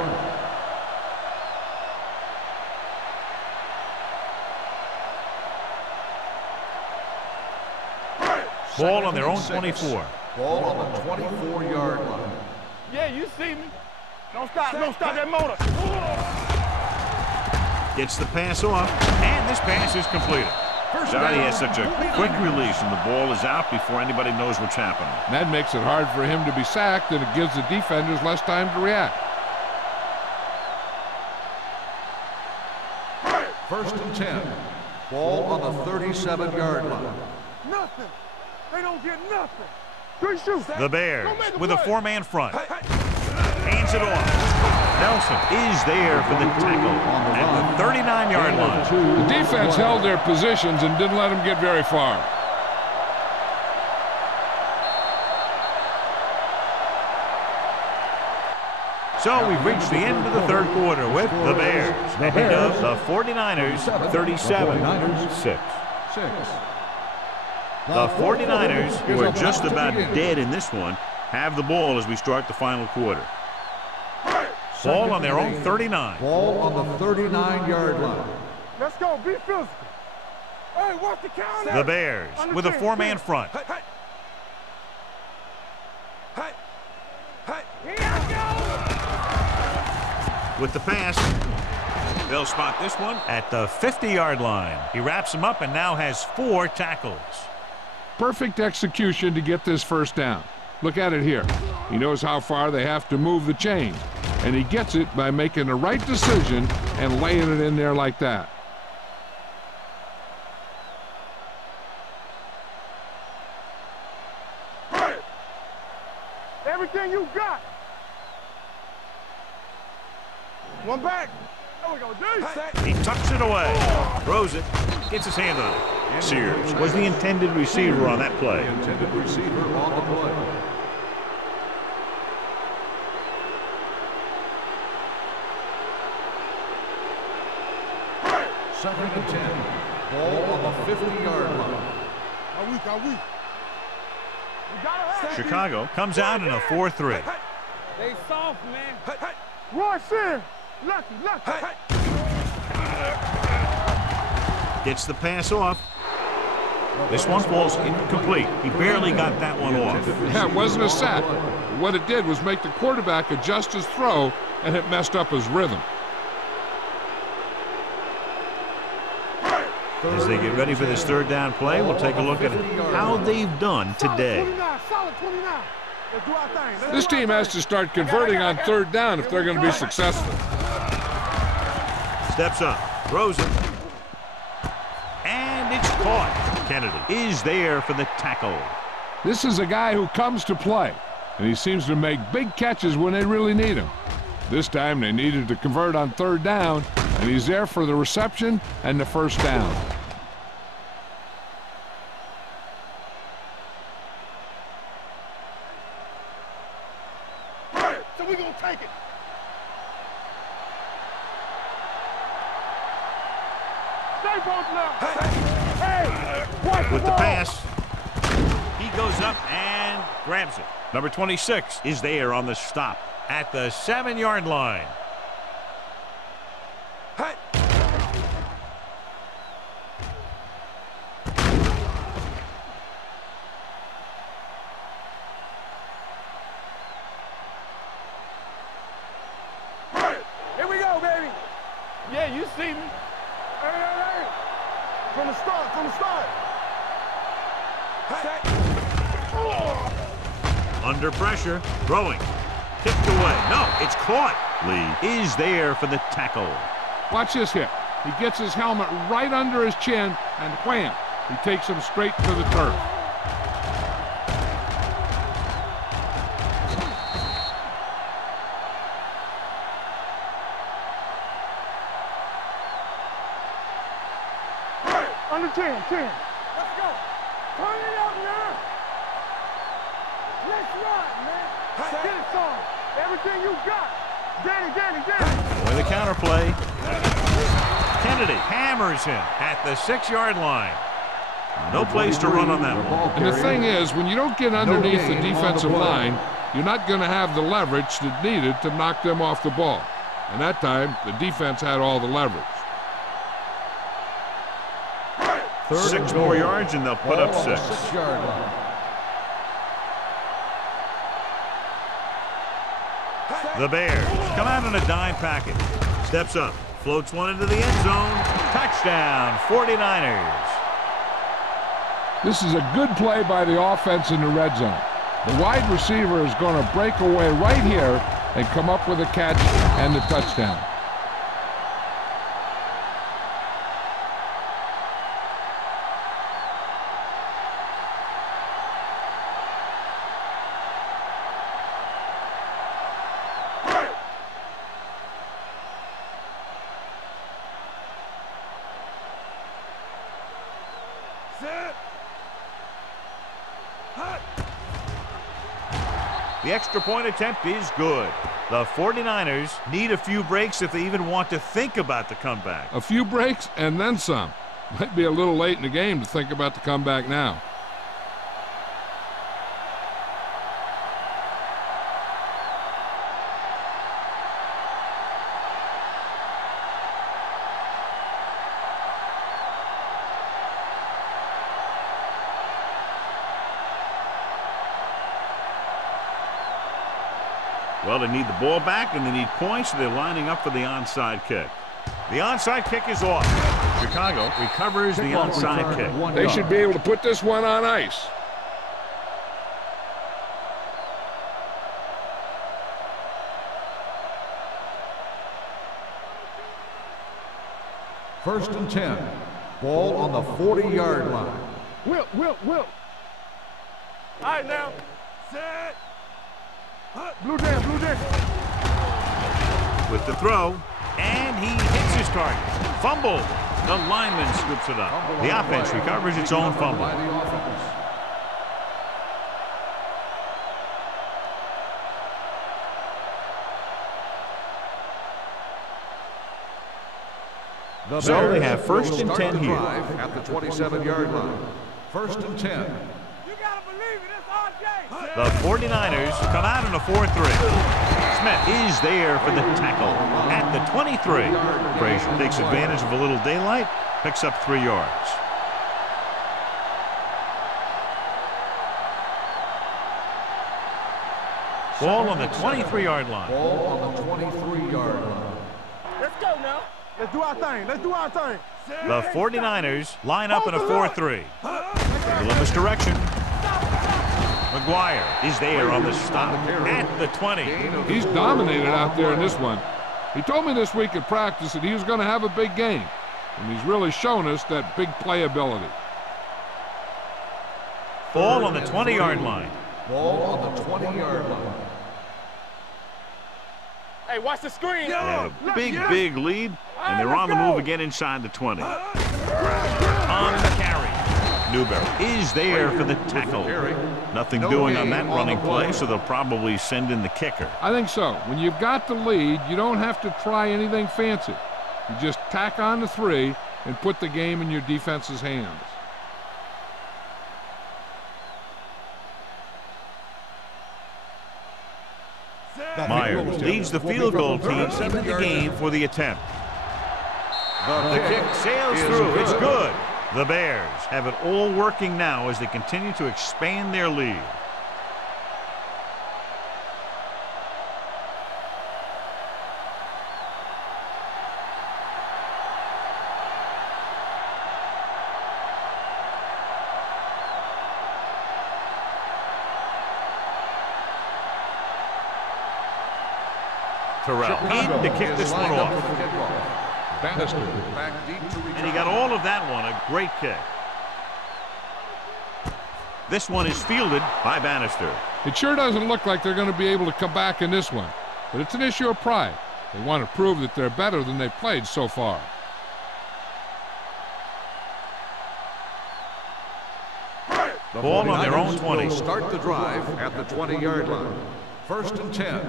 Ball on their own 24. Ball on the 24-yard line. Yeah, you see me. Don't stop that motor. Gets the pass off, and this pass is completed. Johnny has such a quick release, and the ball is out before anybody knows what's happening. That makes it hard for him to be sacked, and it gives the defenders less time to react. First and 10. Ball on the 37-yard line. Nothing. They don't get nothing. Good shoot. The Bears with a 4-man front. Hands it off. Nelson is there for the tackle at the 39-yard line. The defense held their positions and didn't let them get very far. So we've reached the end of the third quarter with the Bears ahead of the 49ers 37-6. The 49ers, who are just about dead in this one, have the ball as we start the final quarter. Ball on their own 39. Ball on the 39-yard line. Let's go. Be physical. Hey, watch the counter. The Bears with a 4-man front. With the pass, they'll spot this one at the 50-yard line. He wraps him up and now has 4 tackles. Perfect execution to get this first down. Look at it here. He knows how far they have to move the chain, and he gets it by making the right decision and laying it in there like that. Everything you got. One back. He tucks it away. Throws it. Gets his hand on it. Sears was the intended receiver on that play. The intended receiver on the play. Second and 10. Ball on the 50-yard line. Chicago comes out in a 4-3. They soft, man. Roy Sears. Lucky. Gets the pass off. This one falls incomplete. He barely got that one off. Yeah, it wasn't a sack. What it did was make the quarterback adjust his throw, and it messed up his rhythm. As they get ready for this third down play, we'll take a look at how they've done today. This team has to start converting on third down if they're going to be successful. Steps up, throws it, and it's caught. Kennedy is there for the tackle. This is a guy who comes to play, and he seems to make big catches when they really need him. This time they needed to convert on third down, and he's there for the reception and the first down. So we're going to take it. With the pass, he goes up and grabs it. Number 26 is there on the stop at the 7-yard line. Here we go, baby. Yeah, you see me. Hey. From the start. Under pressure, throwing, kicked away. No, it's caught. Lee is there for the tackle. Watch this hit. He gets his helmet right under his chin, and wham, he takes him straight to the turf. Under 10. Let's go. Turn it up now. Let's ride, man. Get it, son. Everything you got. Danny. With a counter play. Kennedy hammers him at the 6-yard line. No place to run on that one. And the thing is, when you don't get underneath the defensive line, you're not going to have the leverage that's needed to knock them off the ball. And that time, the defense had all the leverage. 6 more yards and they'll put up 6. 6-yard line. The Bears come out in a dime package. Steps up, floats one into the end zone. Touchdown, 49ers. This is a good play by the offense in the red zone. The wide receiver is going to break away right here and come up with a catch and the touchdown. The extra point attempt is good. The 49ers need a few breaks if they even want to think about the comeback. A few breaks and then some. Might be a little late in the game to think about the comeback now. Well, they need the ball back and they need points, so they're lining up for the onside kick. The onside kick is off. Chicago recovers the onside kick. They should be able to put this one on ice. First and 10. Ball on the 40-yard line. Whip. All right, now. Set. Blue down. With the throw, And he hits his target. Fumble. The lineman scoops it up. The offense recovers its own fumble. So they have first and 10 here. At the 27-yard line. First and 10. You gotta believe it, it's RJ. The 49ers come out in a 4-3. Smith is there for the tackle at the 23. Frazier takes advantage of a little daylight, picks up 3 yards. Ball on the 23-yard line. Ball on the 23-yard line. Let's go now. Let's do our thing. Let's do our thing. The 49ers line up in a 4-3. A little misdirection. McGuire is there on the stop at the 20. He's dominated out there in this one. He told me this week at practice that he was going to have a big game, and he's really shown us that big playability. Ball on the 20-yard line. Ball on the 20-yard line. Hey, watch the screen. They have a big lead, and they're on the move again inside the 20. On the carry. Newberry is there for the tackle. Nothing doing on that running play, so they'll probably send in the kicker. I think so. When you've got the lead, you don't have to try anything fancy. You just tack on the 3 and put the game in your defense's hands. Myers leads the field goal team into the game for the attempt. The kick sails through. It's good. The Bears have it all working now as they continue to expand their lead. Terrell in to kick this one off. And he got all of that one, a great kick. This one is fielded by Bannister. It sure doesn't look like they're going to be able to come back in this one, but it's an issue of pride. They want to prove that they're better than they've played so far. Ball on their own 20. Start the drive at the 20-yard line. First and 10.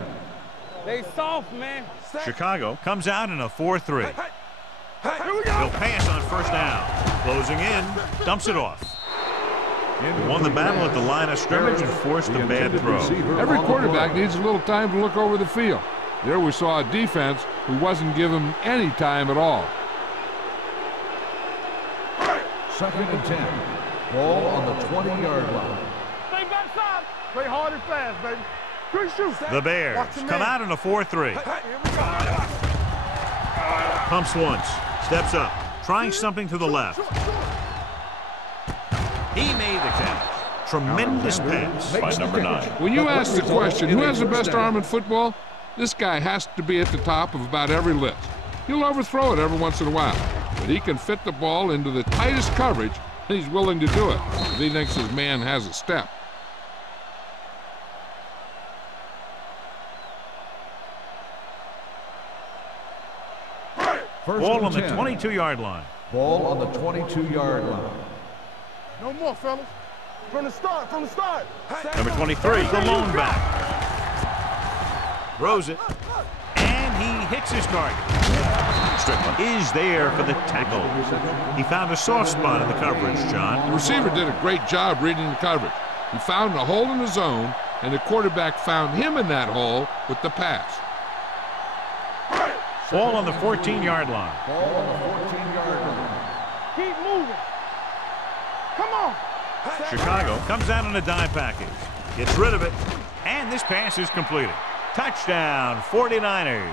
They soft, man. Chicago comes out in a 4-3. They'll pass on first down. Closing in, dumps it off. He won the battle at the line of scrimmage and forced a bad throw. Every quarterback needs a little time to look over the field. There we saw a defense who wasn't given any time at all. Second and 10. Ball on the 20-yard line. Stay backside. Play hard and fast, baby. Good shoot. The Bears come out in a 4-3. Pumps once, steps up, trying something to the left. He made the catch. Tremendous pass by number 9. When you ask the question, who has the best arm in football? This guy has to be at the top of about every list. He'll overthrow it every once in a while, but he can fit the ball into the tightest coverage, and he's willing to do it if he thinks his man has a step. Ball on the 22-yard line. Ball on the 22-yard line. No more, fellas. From the start, from the start. Number 23, the lone back. Throws it, and he hits his target. Strickland is there for the tackle. He found a soft spot in the coverage, John. The receiver did a great job reading the coverage. He found a hole in the zone, and the quarterback found him in that hole with the pass. Ball on the 14-yard line. Ball on the 14-yard line. Keep moving. Come on. Chicago comes out in a dime package. Gets rid of it, and this pass is completed. Touchdown, 49ers.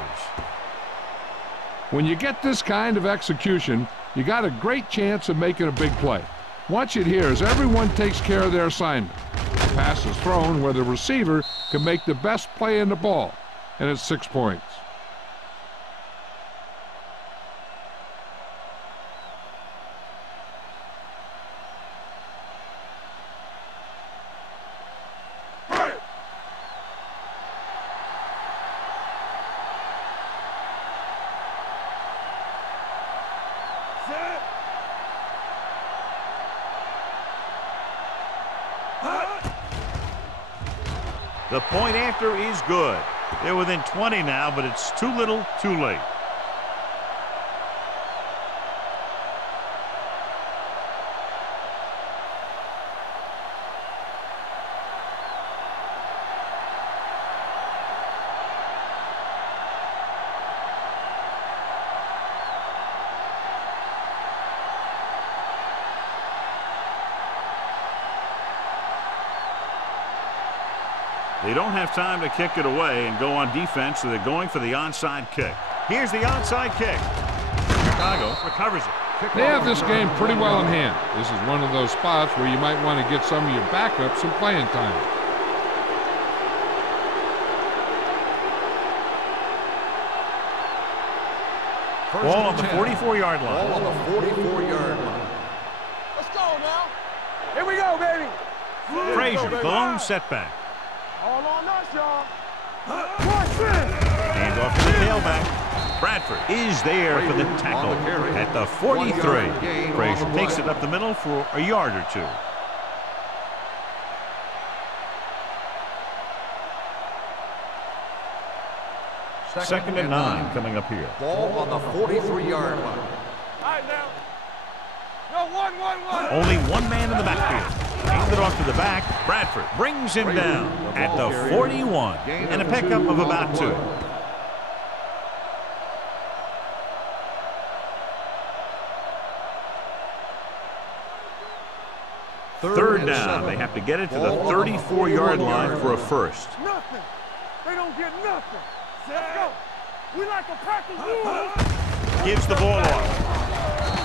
When you get this kind of execution, you got a great chance of making a big play. Watch it here as everyone takes care of their assignment. The pass is thrown where the receiver can make the best play in the ball, and it's 6 points. The point after is good. They're within 20 now, but it's too little, too late. They don't have time to kick it away and go on defense, so they're going for the onside kick. Here's the onside kick. Chicago recovers it. They have this game pretty well in hand. This is one of those spots where you might want to get some of your backups some playing time. Ball on the 44-yard line. Ball on the 44-yard line. Let's go now. Here we go, baby. Frazier, the lone setback. All on us, y'all. Hand off to the tailback. Bradford is there for the tackle at the 43. Frazier takes it up the middle for a yard or two. Second and 9 coming up here. Ball on the 43-yard line. All right, now. No, one. Only one man in the backfield. Hand it off to the back. Bradford brings him down at the 41. And a pickup of about 2. Third down. They have to get it to the 34-yard line for a first. Nothing. They don't get nothing. Let's go. We like to practice rules. Gives the ball off.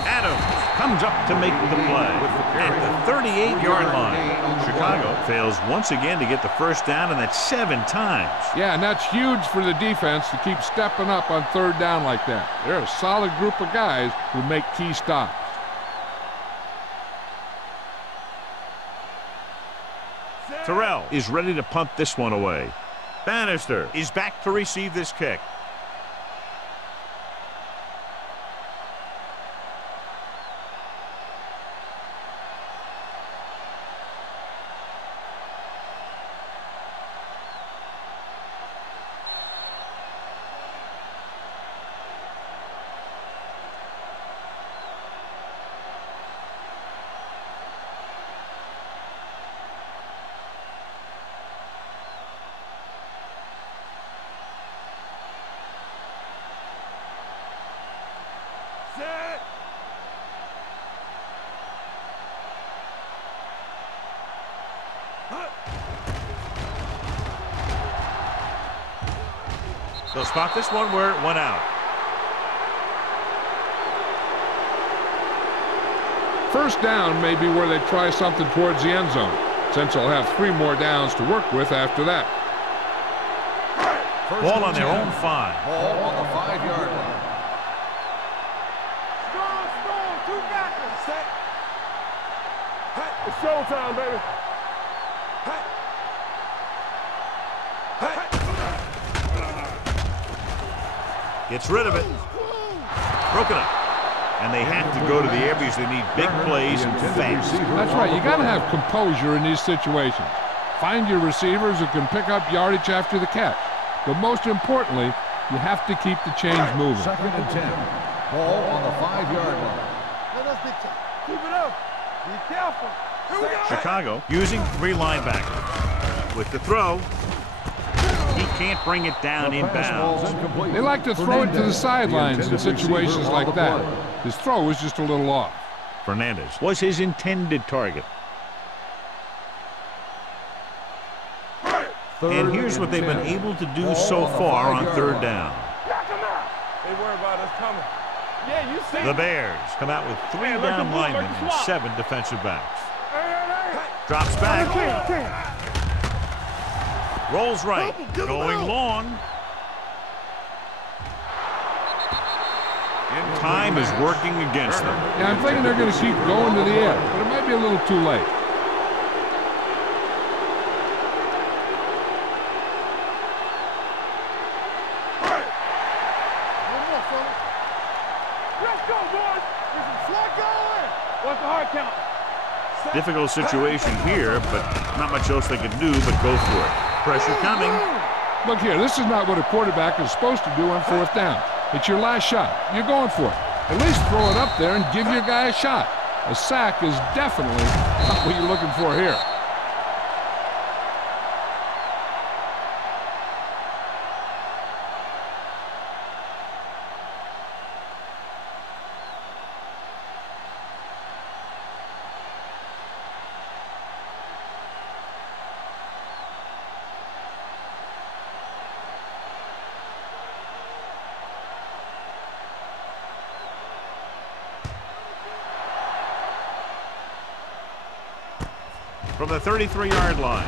Adams comes up to make the play at the 38-yard line. Chicago fails once again to get the first down, and that's 7 times. Yeah, and that's huge for the defense to keep stepping up on third down like that. They're a solid group of guys who make key stops. Terrell is ready to punt this one away. Bannister is back to receive this kick. They'll spot this one where it went out. First down may be where they try something towards the end zone, since they'll have 3 more downs to work with after that. Ball on their own 5. Ball on the 5-yard line. Strong, 2 backers. Set. It's showtime, baby. Gets rid of it. Broken up. And they have to go to the air because they need big plays and fast. That's right. You got to have composure in these situations. Find your receivers who can pick up yardage after the catch. But most importantly, you have to keep the chains moving. Second and 10. Ball on the 5-yard line. Let us keep it up. Be careful. Here we go. Chicago using 3 linebackers. With the throw, he can't bring it down inbounds. They like to throw it to the sidelines in situations like that. His throw was just a little off. Fernandez was his intended target. And here's what they've been able to do so far on third down. Knock him out. They worry about us coming. Yeah, you see. The Bears come out with 3 down linemen and 7 defensive backs. Drops back. Rolls right. Going long. Time is working against them. Yeah, I'm thinking they're going to keep going to the air, but it might be a little too late. Difficult situation here, but not much else they can do but go for it. Pressure coming. Look here, this is not what a quarterback is supposed to do on 4th down. It's your last shot. You're going for it. At least throw it up there and give your guy a shot. A sack is definitely not what you're looking for here. From the 33-yard line.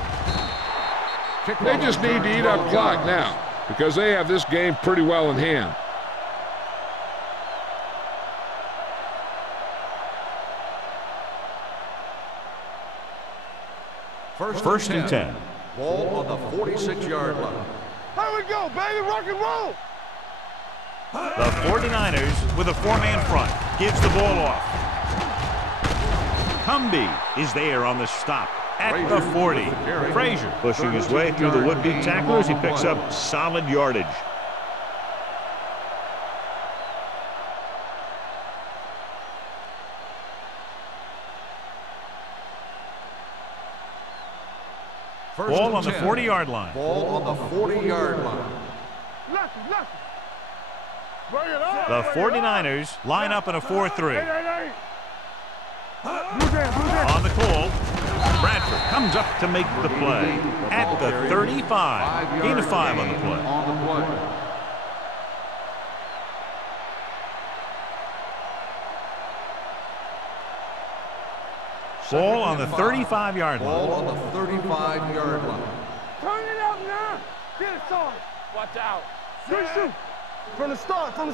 They just need to eat up clock now because they have this game pretty well in hand. First and 10. Ball on the 46-yard line. Here we go, baby, rock and roll. The 49ers with a 4-man front gives the ball off. Cumby is there on the stop at the 40. Frazier pushing his way through the would-be tacklers. He picks up solid yardage. Ball on the 40-yard line. Ball on the 40-yard line. Nothing. Bring it up. The 49ers line up in a 4-3. Hey. On the call, Bradford comes up to make the play at the 35. Gain of 5 on the play. Ball on the 35-yard line. Ball on the 35-yard line. Turn it up now. Get it started. Watch out. Shoot. From the start. On the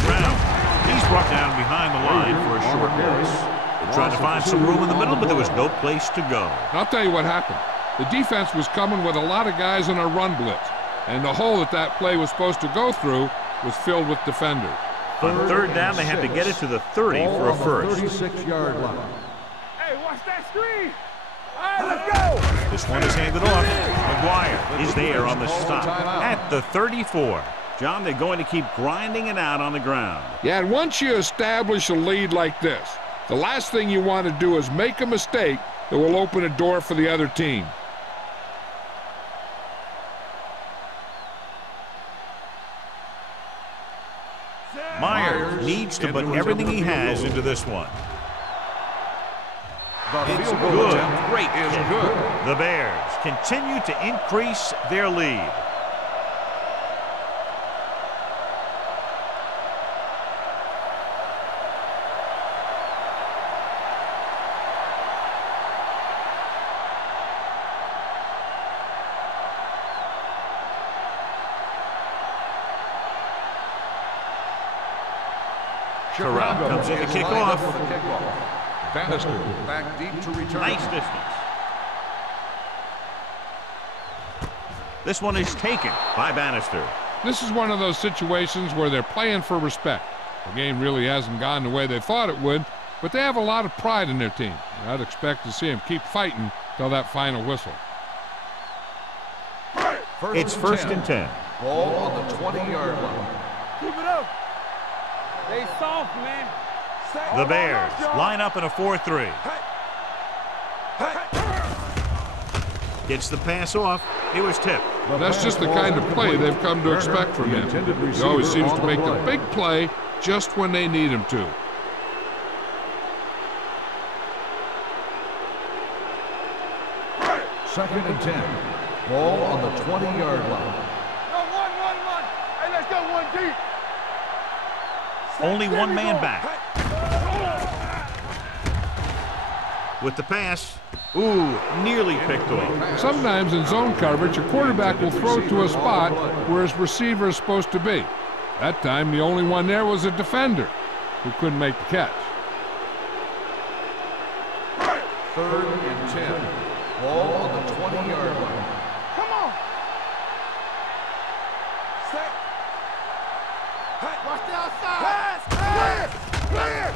ground. He's brought down behind the line for a short loss. They're trying to find some room in the middle, but there was no place to go. I'll tell you what happened. The defense was coming with a lot of guys in a run blitz, and the hole that play was supposed to go through was filled with defenders. On 3rd down, they had to get it to the 30 for a first. 36-yard line. Hey, watch that screen. All right, let's go. This one is handed off. McGuire is there on the stop at the 34. John, they're going to keep grinding it out on the ground. Yeah, and once you establish a lead like this, the last thing you want to do is make a mistake that will open a door for the other team. Myers needs to put everything he has into this one. It's good. Great kick. The Bears continue to increase their lead. Corral comes in to kick off. Bannister back deep to return. Nice distance. This one is taken by Bannister. This is one of those situations where they're playing for respect. The game really hasn't gone the way they thought it would, but they have a lot of pride in their team. I'd expect to see them keep fighting till that final whistle. It's 1st and 10. Ball on the 20-yard line. Keep it up. Stay soft, man. The Bears line up in a 4-3. Gets the pass off. It was tipped. That's just the kind of play they've come to expect from him. He always seems to make the big play just when they need him to. Second and 10. Ball on the 20-yard line. Go, one. Hey, let's go one deep. Only one man back. With the pass. Ooh, nearly picked off. Sometimes in zone coverage, a quarterback will throw to a spot where his receiver is supposed to be. That time, the only one there was a defender who couldn't make the catch. 3rd and 10. Ball on the 20-yard line. Come on. Set. Watch the outside. Pass. Clear.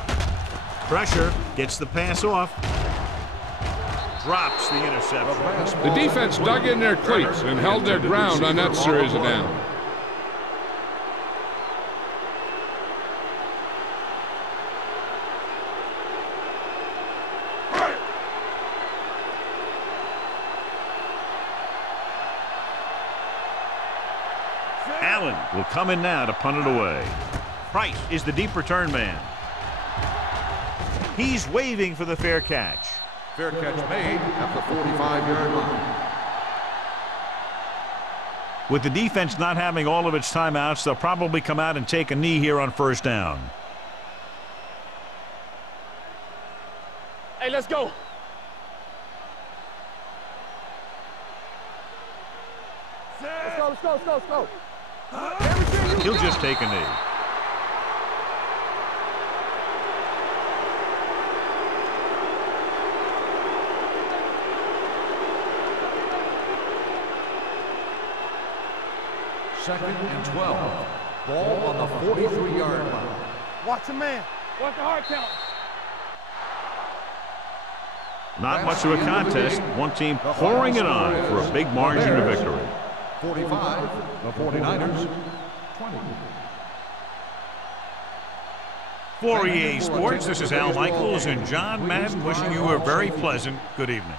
Pressure. Gets the pass off. drops the interception. The defense dug in their cleats and held their ground on that series of downs. Allen will come in now to punt it away. Price is the deep return man. He's waving for the fair catch. Fair catch made at the 45-yard line. With the defense not having all of its timeouts, they'll probably come out and take a knee here on first down. Hey, let's go. Let's go. He'll just take a knee. Second and 12. Ball on the 43-yard line. Watch the man. Watch the hard count. Not much of a contest. One team pouring it on for a big margin of victory. 45, the 49ers, 20. For EA Sports, this is Al Michaels and John Madden wishing you a very pleasant good evening.